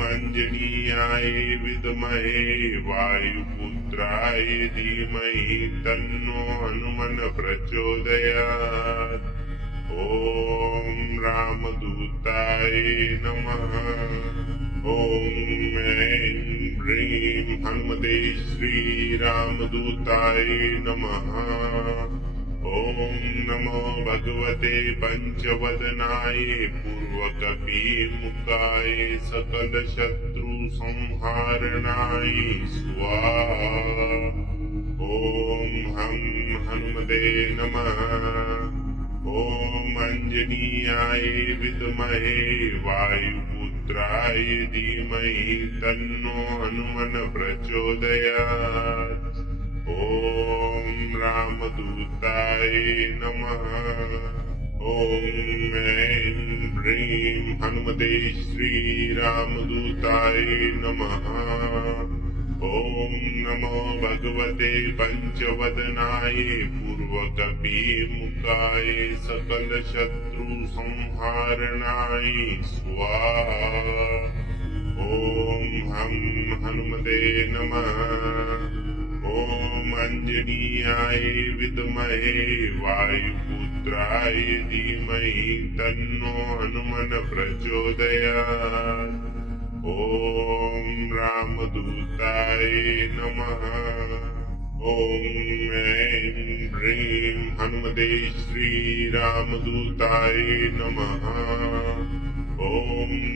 अञ्जनीयाय विद्महे वायुपुत्राय धीमहि तन्नो हनुमन् प्रचोदयात्। ॐ रामदूताय नमः। ॐ ऐं ह्रीं हनुमते श्रीरामदूताय नमः। ॐ नमो भगवते पञ्चवदनाय पूर्वकपिमुखाय सकलशत्रुसंहारणाय स्वाहा। ॐ हं हनुमते नमः। ॐ अञ्जनीयाय विद्महे वायुपुत्राय धीमहि तन्नो हनुमन् प्रचोदयात्। ॐ रामदूताय नमः। ॐ ऐं ह्रीं हनुमते श्रीरामदूताय नमः। ॐ नमो भगवते पञ्चवदनाय पूर्वकपिमुखाय सकलशत्रुसंहारणाय स्वाहा। ॐ हं हनुमते नमः। ॐ अञ्जनीयाय विद्महे वायुपुत्राय धीमहि तन्नो हनुमन् प्रचोदयात्। ॐ रामदूताय नमः। ॐ ऐं ह्रीं हनुमते श्रीरामदूताय नमः। ॐ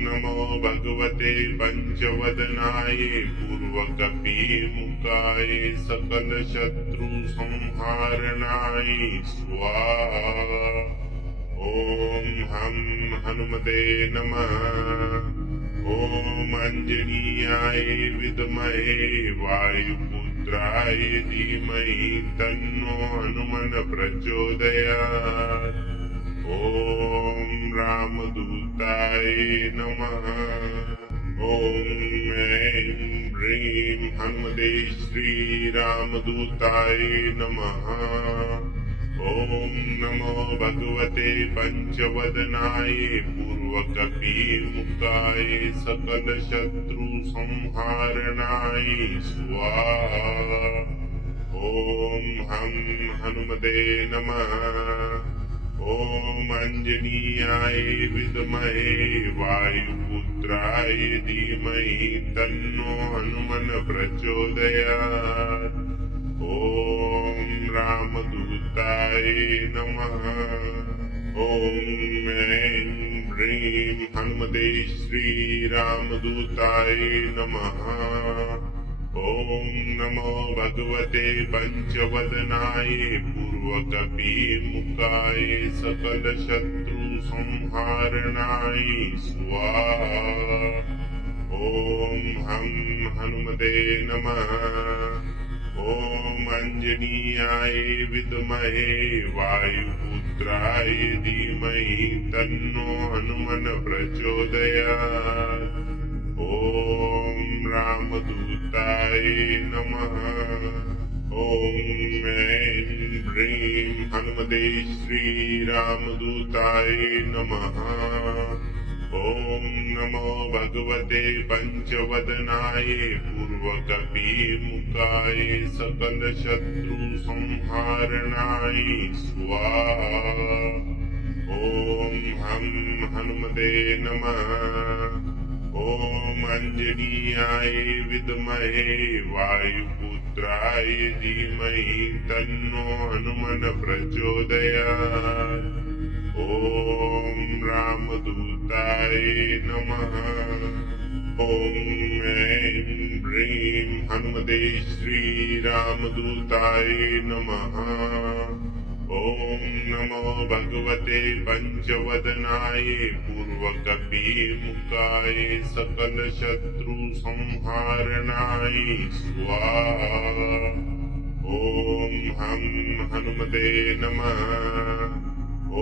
नमो भगवते पञ्चवदनाय पूर्वकपिमुखाय सकलशत्रुसंहारणाय स्वाहा। ॐ हं हनुमते नमः। ॐ अञ्जनीयाय विद्महे वायुपुत्राय धीमहि तन्नो हनुमन् प्रचोदयात्। ॐ रामदूताय नमः। ॐ ऐं ह्रीं हनुमते श्रीरामदूताय नमः। ॐ नमो भगवते पञ्चवदनाय पूर्वकपिमुखाय सकलशत्रुसंहारणाय स्वाहा। ॐ हं हनुमते नमः। ॐ अञ्जनीयाय विद्महे वायुपुत्राय धीमहि तन्नो हनुमन् प्रचोदयात्। ॐ रामदूताय नमः। ॐ ऐं ह्रीं हनुमते श्रीरामदूताय नमः। ॐ नमो भगवते पञ्चवदनाय पूर्वकपिमुखाय सकलशत्रुसंहारणाय स्वाहा। ॐ हं हनुमते नमः। ॐ अञ्जनीयाय विद्महे वायुपुत्राय धीमहि तन्नो हनुमन् प्रचोदयात्। ॐ रामदूताय नमः। ॐ ऐं ह्रीं हनुमते श्रीरामदूताय नमः। ॐ नमो भगवते पञ्चवदनाय पूर्वकपिमुखाय सकलशत्रुसंहारणाय स्वाहा। ॐ हं हनुमते नमः। ॐ अञ्जनीयाय विद्महे वायुपुत्राय धीमहि तन्नो हनुमन् प्रचोदयात्। ॐ रामदूताय नमः। ॐ ऐं ह्रीं हनुमते श्रीरामदूताय नमः। ॐ नमो भगवते पञ्चवदनाय पूर्वकपिमुखाय सकलशत्रुसंहारणाय स्वाहा। ॐ हं हनुमते नमः। ॐ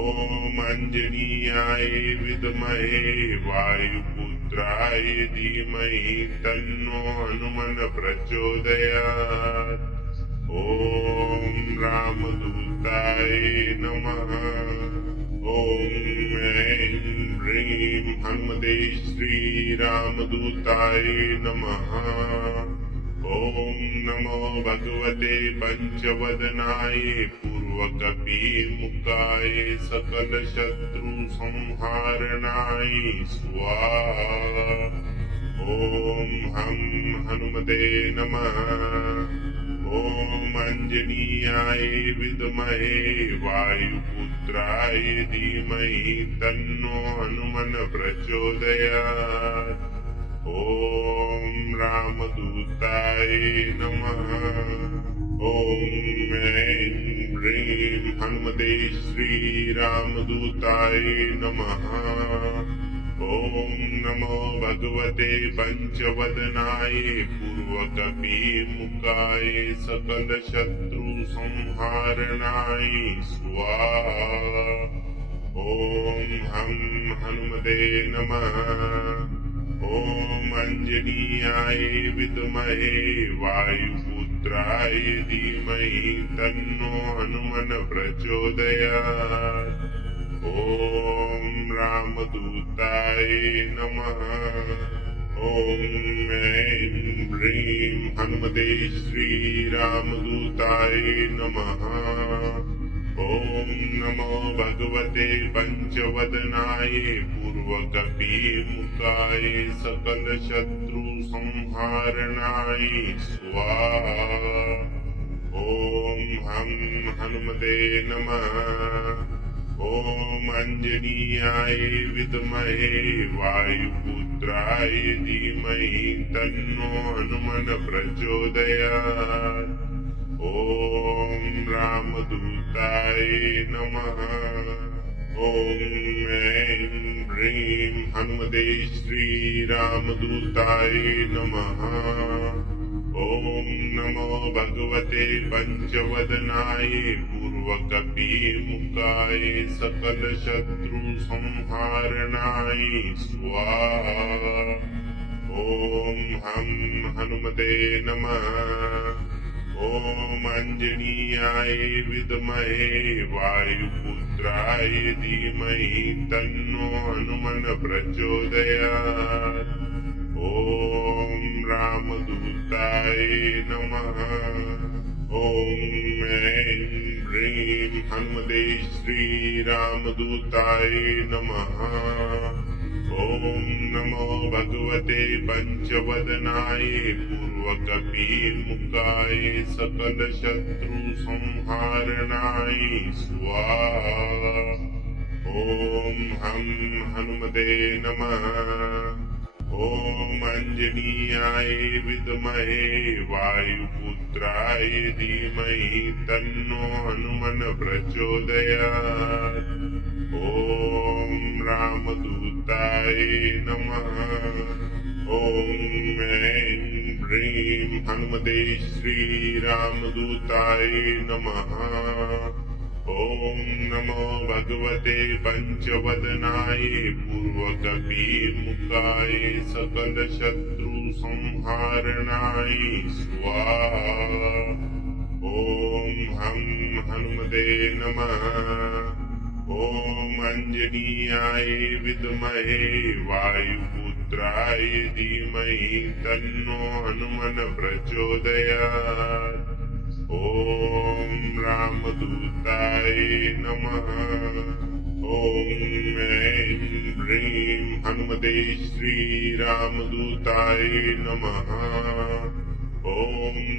अञ्जनीयाय विद्महे वायुपुत्राय धीमहि तन्नो हनुमन् प्रचोदयात्। ॐ रामदूताय नमः। ॐ ऐं ह्रीं हनुमते श्रीरामदूताय नमः। ॐ नमो भगवते पञ्चवदनाय पूर्वकपिमुखाय सकलशत्रुसंहारणाय स्वाहा। ॐ हं हनुमते नमः। ॐ अञ्जनीयाय विद्महे वायुपुत्राय धीमहि तन्नो हनुमन् प्रचोदयात्। ॐ रामदूताय नमः। ॐ ऐं ह्रीं हनुमते श्रीरामदूताय नमः। ॐ नमो भगवते पञ्चवदनाय पूर्वकपिमुखाय सकलशत्रुसंहारणाय स्वाहा। ॐ हं हनुमते नमः। ॐ अञ्जनीयाय विद्महे वायुपुत्राय धीमहि तन्नो हनुमन् प्रचोदयात्। ॐ रामदूताय नमः। ॐ ऐं ह्रीं हनुमते श्रीरामदूताय नमः। ॐ नमो भगवते पञ्चवदनाय पूर्वकपिमुखाय सकलशत्रुसंहारणाय स्वाहा। ॐ हं हनुमते नमः। ॐ अञ्जनीयाय विद्महे वायुपुत्राय धीमहि तन्नो हनुमन् प्रचोदयात्। ॐ रामदूताय नमः। ॐ ऐं ह्रीं हनुमते श्रीरामदूताय नमः। ॐ नमो भगवते पञ्चवदनाय पूर्वकपिमुखाय सकलशत्रुसंहारणाय स्वाहा। ॐ हं हनुमते नमः। ॐ अञ्जनीयाय विद्महे वायुपुत्राय धीमहि तन्नो हनुमन् प्रचोदयात्। ॐ रामदूताय नमः। ॐ ऐं ह्रीं हनुमते श्रीरामदूताय नमः। ॐ नमो भगवते पञ्चवदनाय पूर्वकपिमुखाय सकलशत्रुसंहारणाय स्वाहा। ॐ हं हनुमते नमः। ॐ अञ्जनीयाय विद्महे वायुपुत्राय धीमहि तन्नो हनुमन् प्रचोदयात्। ॐ रामदूताय नमः। ॐ ऐं ह्रीं हनुमते श्रीरामदूताय नमः। ॐ नमो भगवते पञ्चवदनाय पूर्वकपिमुखाय सकलशत्रुसंहारणाय स्वाहा। ॐ हं हनुमते नमः। ॐ अञ्जनीयाय विद्महे वायुपुत्राय धीमहि तन्नो हनुमन् प्रचोदयात्। ॐ रामदूताय नमः। ॐ ऐं ह्रीं हनुमते श्रीरामदूताय नमः। ॐ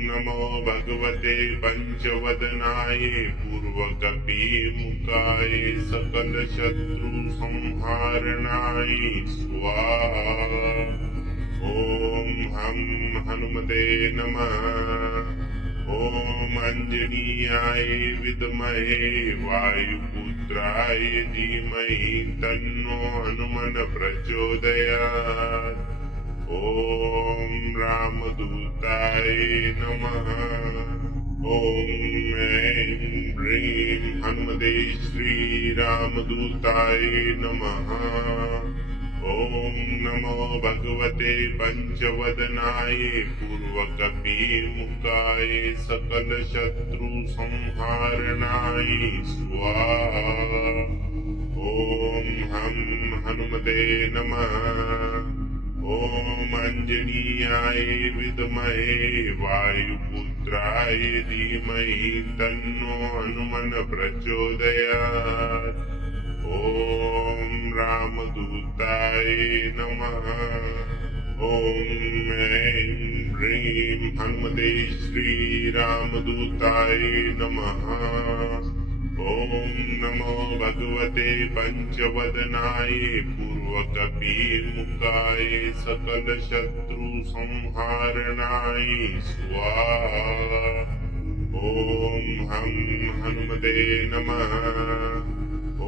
नमो भगवते पञ्चवदनाय पूर्वकपिमुखाय सकलशत्रुसंहारणाय स्वाहा। ॐ हं हनुमते नमः। ॐ अञ्जनीयाय विद्महे वायुपुत्राय धीमहि तन्नो हनुमन् प्रचोदयात्। ॐ रामदूताय नमः। ॐ ऐं ह्रीं हनुमते श्रीरामदूताय नमः। ॐ नमो भगवते पञ्चवदनाय पूर्वकपिमुखाय सकलशत्रुसंहारणाय स्वाहा। ॐ हं हनुमते नमः। ॐ अञ्जनीयाय विद्महे वायुपुत्राय धीमहि तन्नो हनुमन् प्रचोदयात्। ॐ रामदूताय नमः। ॐ ऐं ह्रीं हनुमते श्रीरामदूताय नमः। ॐ नमो भगवते पञ्चवदनाय पूर्वकपिमुखाय सकलशत्रुसंहारणाय स्वाहा। ॐ हं हनुमते नमः। ॐ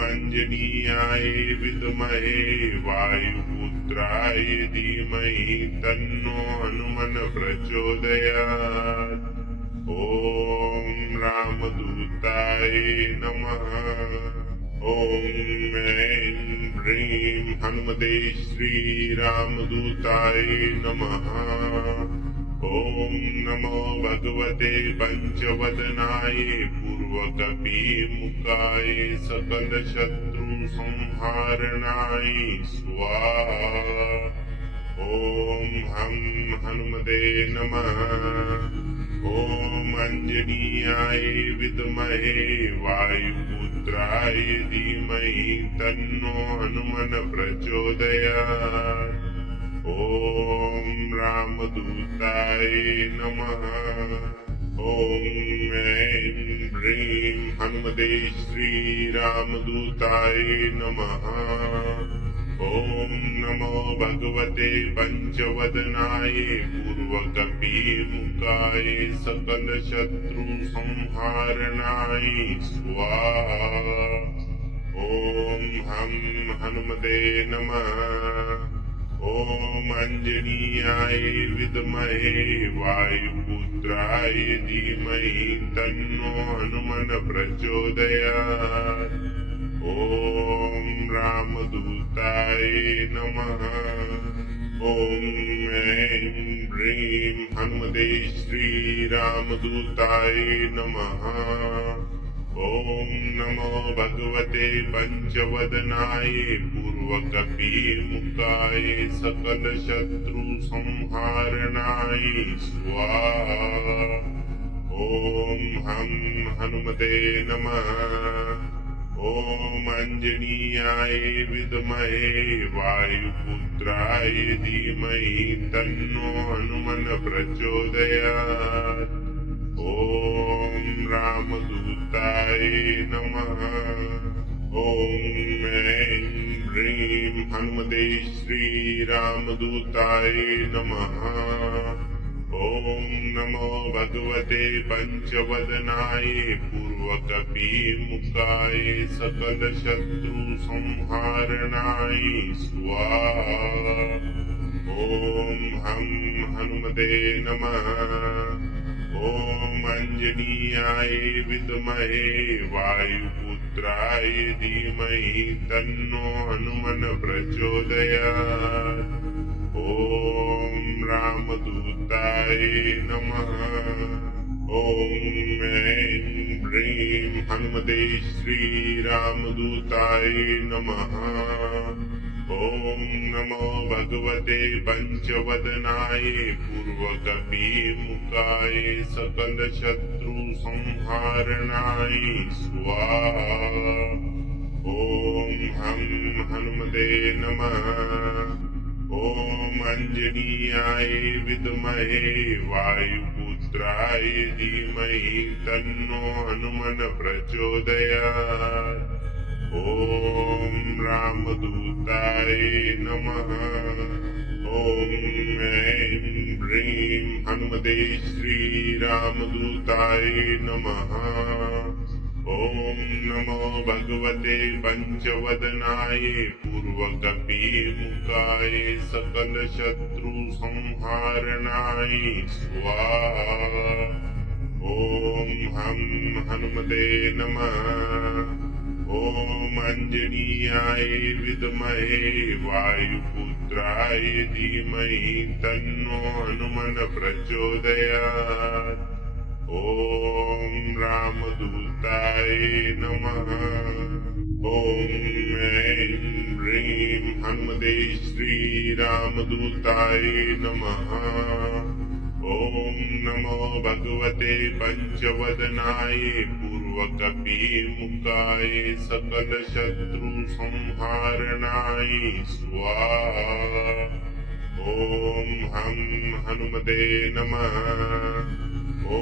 अंजनीयाय विद्महे वायुपुत्राय धीमहि तन्नो हनुमन् प्रचोदयात्। ॐ रामदूताय नमः। ॐ ऐं ह्रीं हनुमते श्रीरामदूताय नमः। ॐ नमो भगवते पञ्चवदनाय पूर्वकपिमुखाय सकलशत्रुसंहारणाय स्वाहा। ॐ हं हनुमते नमः। ॐ अंजनीयाय विद्महे वायुपुत्राय धीमहि तन्नो हनुमन् प्रचोदयात्। ॐ रामदूताय नमः। ॐ ऐं ह्रीं हनुमते श्रीरामदूताय नमः। ॐ नमो भगवते पञ्चवदनाय पूर्वकपिमुखाय सकलशत्रुसंहारणाय स्वाहा। ॐ हं हनुमते नमः। ॐ अंजनीयाय विद्महे वायुपुत्राय धीमहि तन्नो हनुमन् प्रचोदयात्। ॐ रामदूताय नमः। ॐ ऐं ह्रीं हनुमते श्रीरामदूताय नमः। ॐ नमो भगवते पञ्चवदनाय पूर्वकपिमुखाय सकलशत्रुसंहारणाय स्वाहा। ॐ हं हनुमते नमः। ॐ अंजनीयाय विद्महे वायुपुत्राय धीमहि तन्नो हनुमन् प्रचोदयात्। ॐ रामदूताय नमः। ॐ ऐं ह्रीं हनुमते श्रीरामदूताय नमः। ॐ नमो भगवते पञ्चवदनाय पूर्वकपिमुखाय सकलशत्रुसंहारणाय स्वाहा। ॐ हं हनुमते नमः। ॐ अंजनीयाय विद्महे वायुपुत्राय धीमहि तन्नो हनुमन् प्रचोदयात्। ॐ रामदूताय नमः। ॐ ऐं ह्रीं हनुमते श्रीरामदूताय नमः। ॐ नमो भगवते पञ्चवदनाय पूर्वकपिमुखाय सकलशत्रुसंहारणाय स्वाहा। ॐ हं हनुमते नमः। ॐ अंजनीयाय विद्महे वायुपुत्राय धीमहि तन्नो हनुमन् प्रचोदयात्। ॐ रामदूताय नमः। ॐ ऐं ह्रीं हनुमते श्रीरामदूताय नमः। ॐ नमो भगवते पञ्चवदनाय पूर्वकपिमुखाय सकलशत्रुसंहारणाय स्वाहा। ॐ हं हनुमते नमः। ॐ अंजनीयाय विद्महे वायुपुत्राय धीमहि तन्नो हनुमन् प्रचोदयात्। ॐ रामदूताय नमः। ॐ ऐं ह्रीं हनुमते श्रीरामदूताय नमः। ॐ नमो भगवते पञ्चवदनाय पूर्वकपिमुखाय सकलशत्रुसंहारणाय स्वाहा। ॐ हं हनुमते नमः। ॐ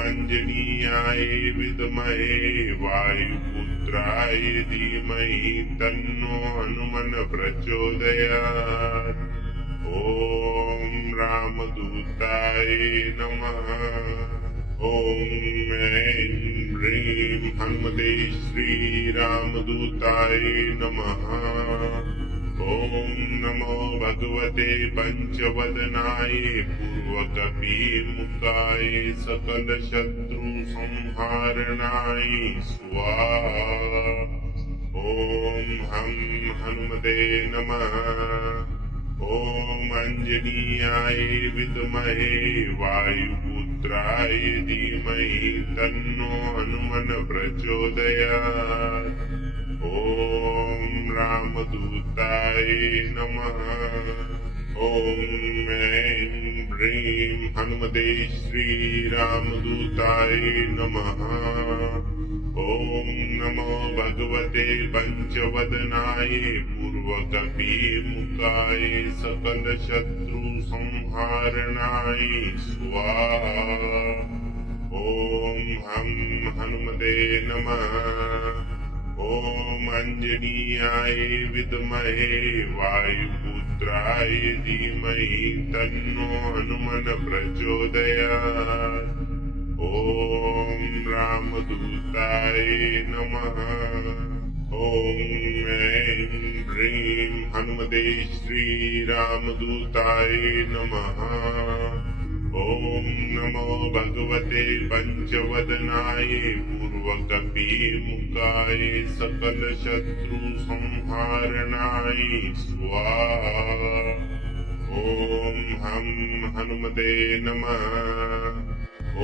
अञ्जनीयाय विद्महे वायुपुत्राय धीमहि तन्नो हनुमन् प्रचोदयात्। ॐ रामदूताय नमः। ॐ ऐं ह्रीं हनुमते श्रीरामदूताय नमः। ॐ नमो भगवते पञ्चवदनाय पूर्वकपिमुखाय सकलशत्रुसंहारणाय स्वाहा। ॐ हं हनुमते नमः। ॐ अञ्जनीयाय विद्महे वायुपुत्राय धीमहि तन्नो हनुमन् प्रचोदयात्। ॐ रामदूताय नमः। ॐ ऐं ह्रीं हनुमते श्रीरामदूताय नमः। ॐ नमो भगवते पञ्चवदनाय पूर्वकपिमुखाय सकलशत्रुसंहारणाय स्वाहा। ॐ हं हनुमते नमः। ॐ अञ्जनीयाय विद्महे वायुपुत्राय धीमहि तन्नो हनुमन् प्रचोदयात्। ॐ रामदूताय नमः। ॐ ऐं ह्रीं हनुमते श्रीरामदूताय नमः। ॐ नमो भगवते पञ्चवदनाय पूर्वकपिमुखाय सकलशत्रुसंहारणाय स्वाहा। ॐ हं हनुमते नमः। ॐ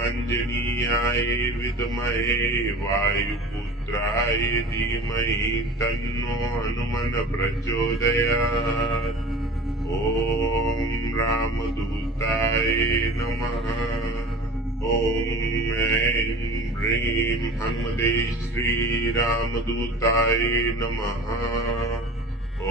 अञ्जनीयाय विद्महे वायुपुत्राय धीमहि तन्नो हनुमन् प्रचोदयात्। ॐ रामदूताय नमः। ॐ ऐं ह्रीं हनुमते श्रीरामदूताय नमः। ॐ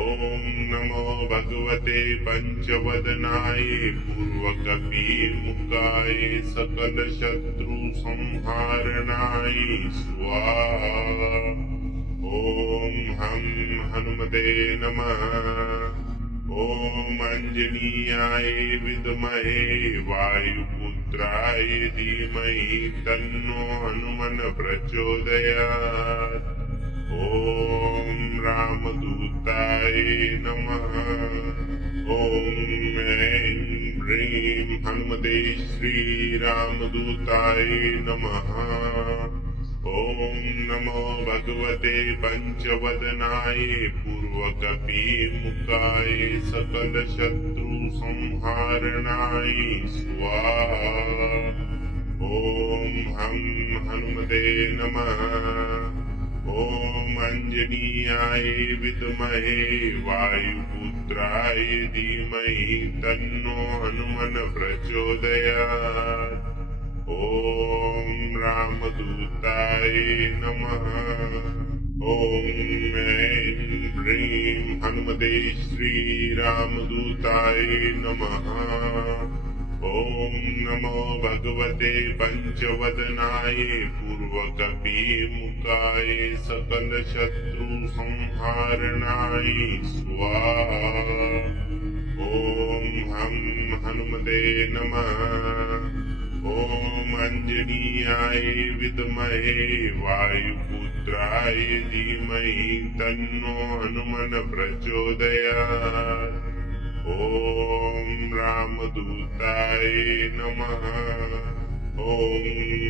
नमो भगवते पञ्चवदनाय पूर्वकपिमुखाय सकलशत्रुसंहारणाय स्वाहा। ॐ हं हनुमते नमः। ॐ अञ्जनीयाय विद्महे वायुपुत्राय धीमहि तन्नो हनुमन् प्रचोदयात्। ॐ रामदूताय नमः। ॐ ऐं ह्रीं हनुमते श्रीरामदूताय नमः। ॐ नमो भगवते पञ्चवदनाय पूर्वकपिमुखाय सकलशत्रुसंहारणाय स्वाहा। ॐ हं हनुमते नमः। ॐ अञ्जनीयाय विद्महे वायुपुत्राय धीमहि तन्नो हनुमन् प्रचोदयात्। ॐ रामदूताय नमः। ॐ ऐं ह्रीं हनुमते श्रीरामदूताय नमः। ॐ नमो भगवते पञ्चवदनाय पूर्वकपिमुखाय सकलशत्रुसंहारणाय स्वाहा। ॐ हं हनुमते नमः। ॐ अञ्जनीयाय विद्महे वायुपुत्राय धीमहि तन्नो हनुमन् प्रचोदयात्। ॐ रामदूताय नमः। ॐ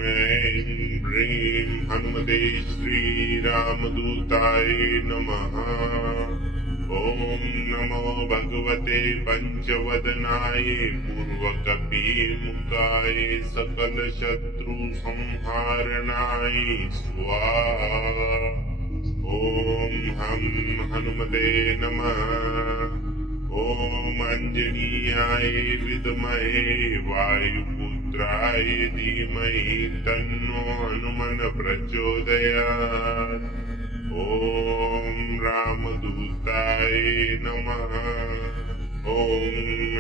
ऐं ह्रीं हनुमते श्रीरामदूताय नमः। ॐ नमो भगवते पञ्चवदनाय पूर्वकपिमुखाय सकलशत्रुसंहारणाय स्वाहा। ॐ हं हनुमते नमः। ॐ अञ्जनीयाय विद्महे वायुपुत्राय धीमहि तन्नो हनुमन् प्रचोदयात्। ॐ रामदूताय नमः। ॐ ॐ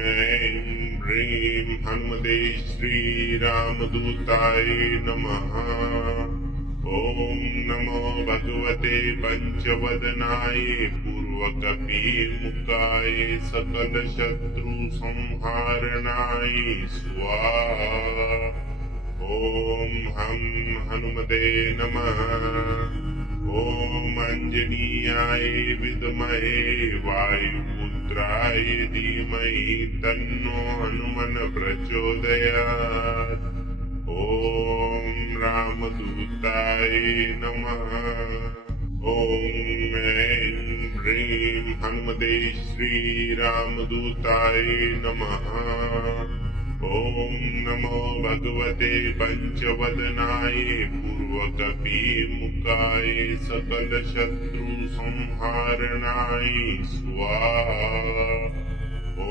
ऐं ह्रीं हनुमते श्रीरामदूताय नमः। ॐ नमो भगवते पञ्चवदनाय पूर्वकपिमुखाय सकलशत्रुसंहारणाय स्वाहा। ॐ हं हनुमते नमः। ॐ अञ्जनीयाय विद्महे वायुपुत्राय धीमहि तन्नो हनुमन् प्रचोदयात्। ॐ रामदूताय नमः। ॐ ऐं ह्रीं हनुमते श्रीरामदूताय नमः। ॐ नमो भगवते पञ्चवदनाय पूर्वकपिमुखाय सकलशत्रुसंहारणाय स्वाहा। ॐ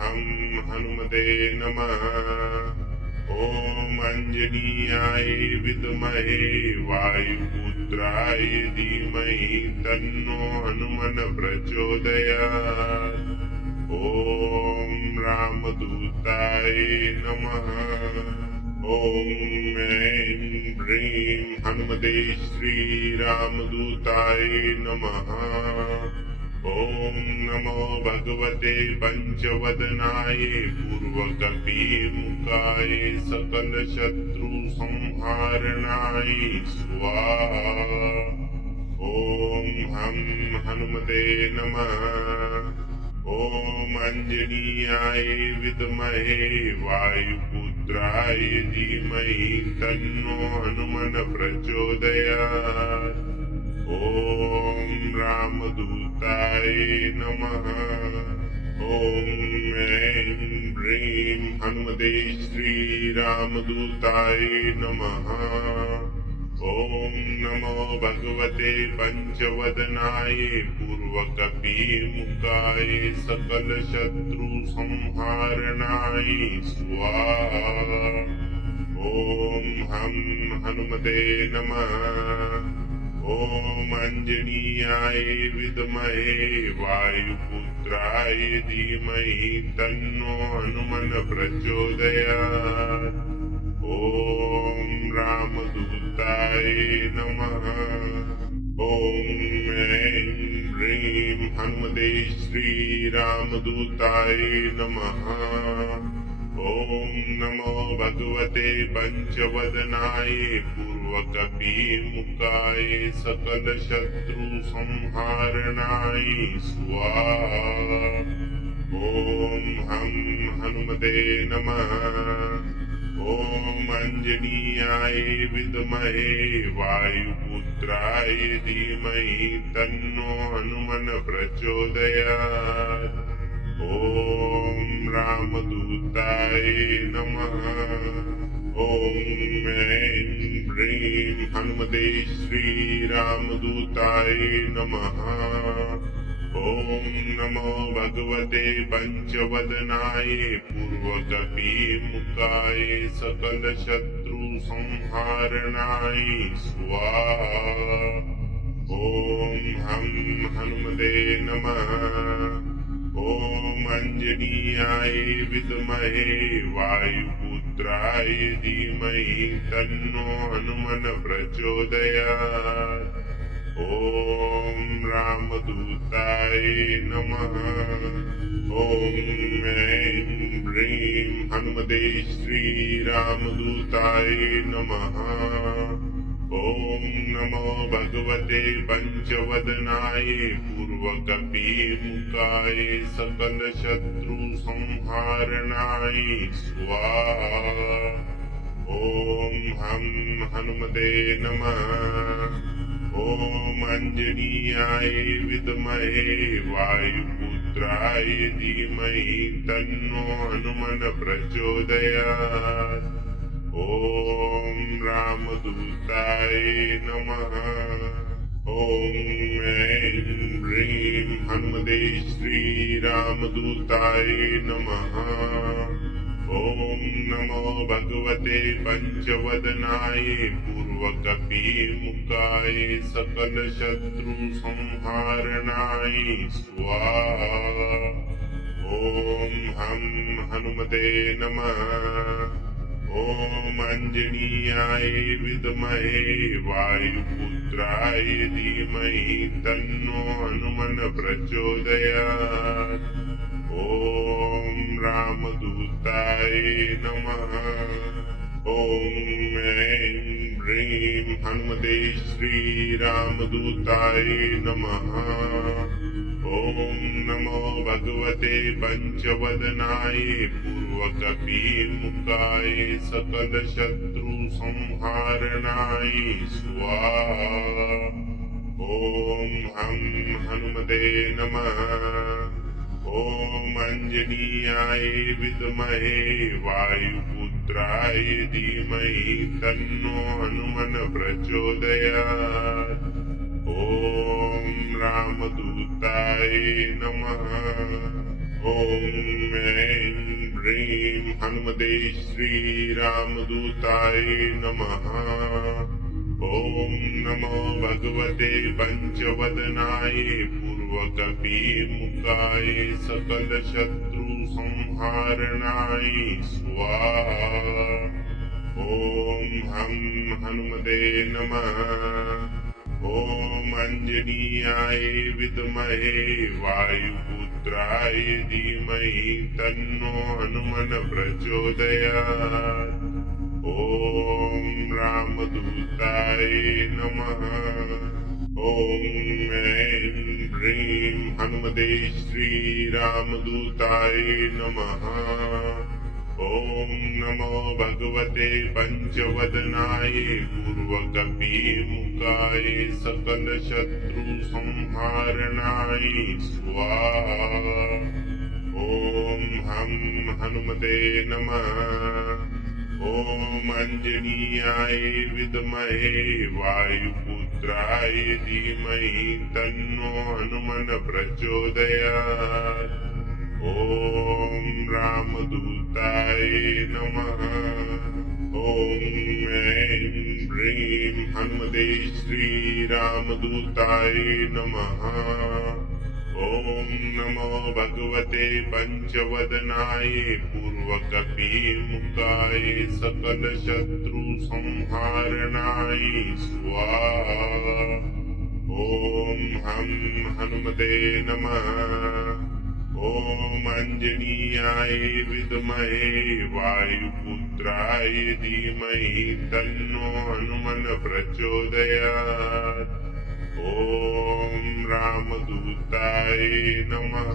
हं हनुमते नमः। ॐ अञ्जनीयाय विद्महे वायुपुत्राय धीमहि तन्नो हनुमन् प्रचोदयात्। ॐ रामदूताय नमः। ॐ ऐं ह्रीं हनुमते श्रीरामदूताय नमः। ॐ नमो भगवते पञ्चवदनाय पूर्वकपिमुखाय सकलशत्रुसंहारणाय स्वाहा। ॐ हं हनुमते नमः। ॐ अञ्जनीयाय विद्महे वायुपुत्राय धीमहि तन्नो हनुमन् प्रचोदयात्। ॐ रामदूताय नमः। ॐ ऐं ह्रीं हनुमते श्रीरामदूताय नमः। ॐ नमो भगवते पञ्चवदनाय पूर्वकपिमुखाय सकलशत्रुसंहारणाय स्वाहा। ॐ हं हनुमते नमः। ॐ अञ्जनीयाय विद्महे वायुपुत्राय धीमहि तन्नो हनुमन् प्रचोदयात्। ॐ रामदूताय नमः। ॐ ऐं ह्रीं हनुमते श्रीरामदूताय नमः। ॐ नमो भगवते पञ्चवदनाय पूर्वकपिमुखाय सकलशत्रुसंहारणाय स्वाहा। ॐ हं हनुमते नमः। ॐ अञ्जनीयाय विद्महे वायुपुत्राय धीमहि तन्नो हनुमन् प्रचोदयात्। ॐ रामदूताय नमः। ॐ ऐं ह्रीं हनुमते श्रीरामदूताय नमः। ॐ नमो भगवते पञ्चवदनाय पूर्वकपिमुखाय सकलशत्रुसंहारणाय स्वाहा। ॐ हं हनुमते नमः। ॐ अञ्जनीयाय विद्महे वायुपुत्राय धीमहि तन्नो हनुमन् प्रचोदयात्। ॐ रामदूताय नमः। ॐ ऐं ह्रीं हनुमते श्रीरामदूताय नमः। ॐ नमो भगवते पञ्चवदनाय पूर्वकपिमुखाय सकलशत्रुसंहारणाय स्वाहा। ॐ हं हनुमते नमः। ॐ अञ्जनीयाय विद्महे वायुपुत्राय धीमहि तन्नो हनुमन् प्रचोदयात्। ॐ रामदूताय नमः। ॐ ऐं ह्रीं हनुमते श्रीरामदूताय नमः। ॐ नमो भगवते पञ्चवदनाय पूर्वकपिमुखाय सकलशत्रुसंहारणाय स्वाहा। ॐ हं हनुमते नमः। ॐ अञ्जनीयाय विद्महे वायुपुत्राय धीमहि तन्नो हनुमन् प्रचोदयात्। ॐ रामदूताय नमः। ॐ ऐं ह्रीं हनुमते श्रीरामदूताय नमः। ॐ नमो भगवते पञ्चवदनाय पूर्वकपिमुखाय सकलशत्रुसंहारणाय स्वाहा। ॐ हं हनुमते नमः। ॐ अञ्जनीयाय विद्महे वायुपुत्राय धीमहि तन्नो हनुमन् प्रचोदयात्। ॐ रामदूताय नमः। ॐ ऐं ह्रीं हनुमते श्रीरामदूताय नमः। ॐ नमो भगवते पञ्चवदनाय पूर्वकपिमुखाय सकलशत्रुसंहारणाय स्वाहा। ॐ हं हनुमते नमः। ॐ अञ्जनीयाय विद्महे वायुपुत्राय धीमहि तन्नो हनुमन् प्रचोदयात्। ॐ रामदूताय नमः। ॐ ऐं ह्रीं हनुमते श्रीरामदूताय नमः। ॐ नमो भगवते पञ्चवदनाय पूर्वकपिमुखाय सकलशत्रुसंहारणाय स्वाहा। ॐ हं हनुमते नमः। ॐ अञ्जनीयाय विद्महे वायुपुत्राय धीमहि तन्नो हनुमन् प्रचोदयात्। ॐ रामदूताय नमः। ॐ ऐं ह्रीं हनुमते श्रीरामदूताय नमः। ॐ नमो भगवते पञ्चवदनाय पूर्वकपिमुखाय सकलशत्रुसंहारणाय स्वाहा। ॐ हं हनुमते नमः। ॐ अञ्जनीयाय विद्महे वायुपुत्राय धीमहि तन्नो हनुमन् प्रचोदयात्। ॐ रामदूताय नमः।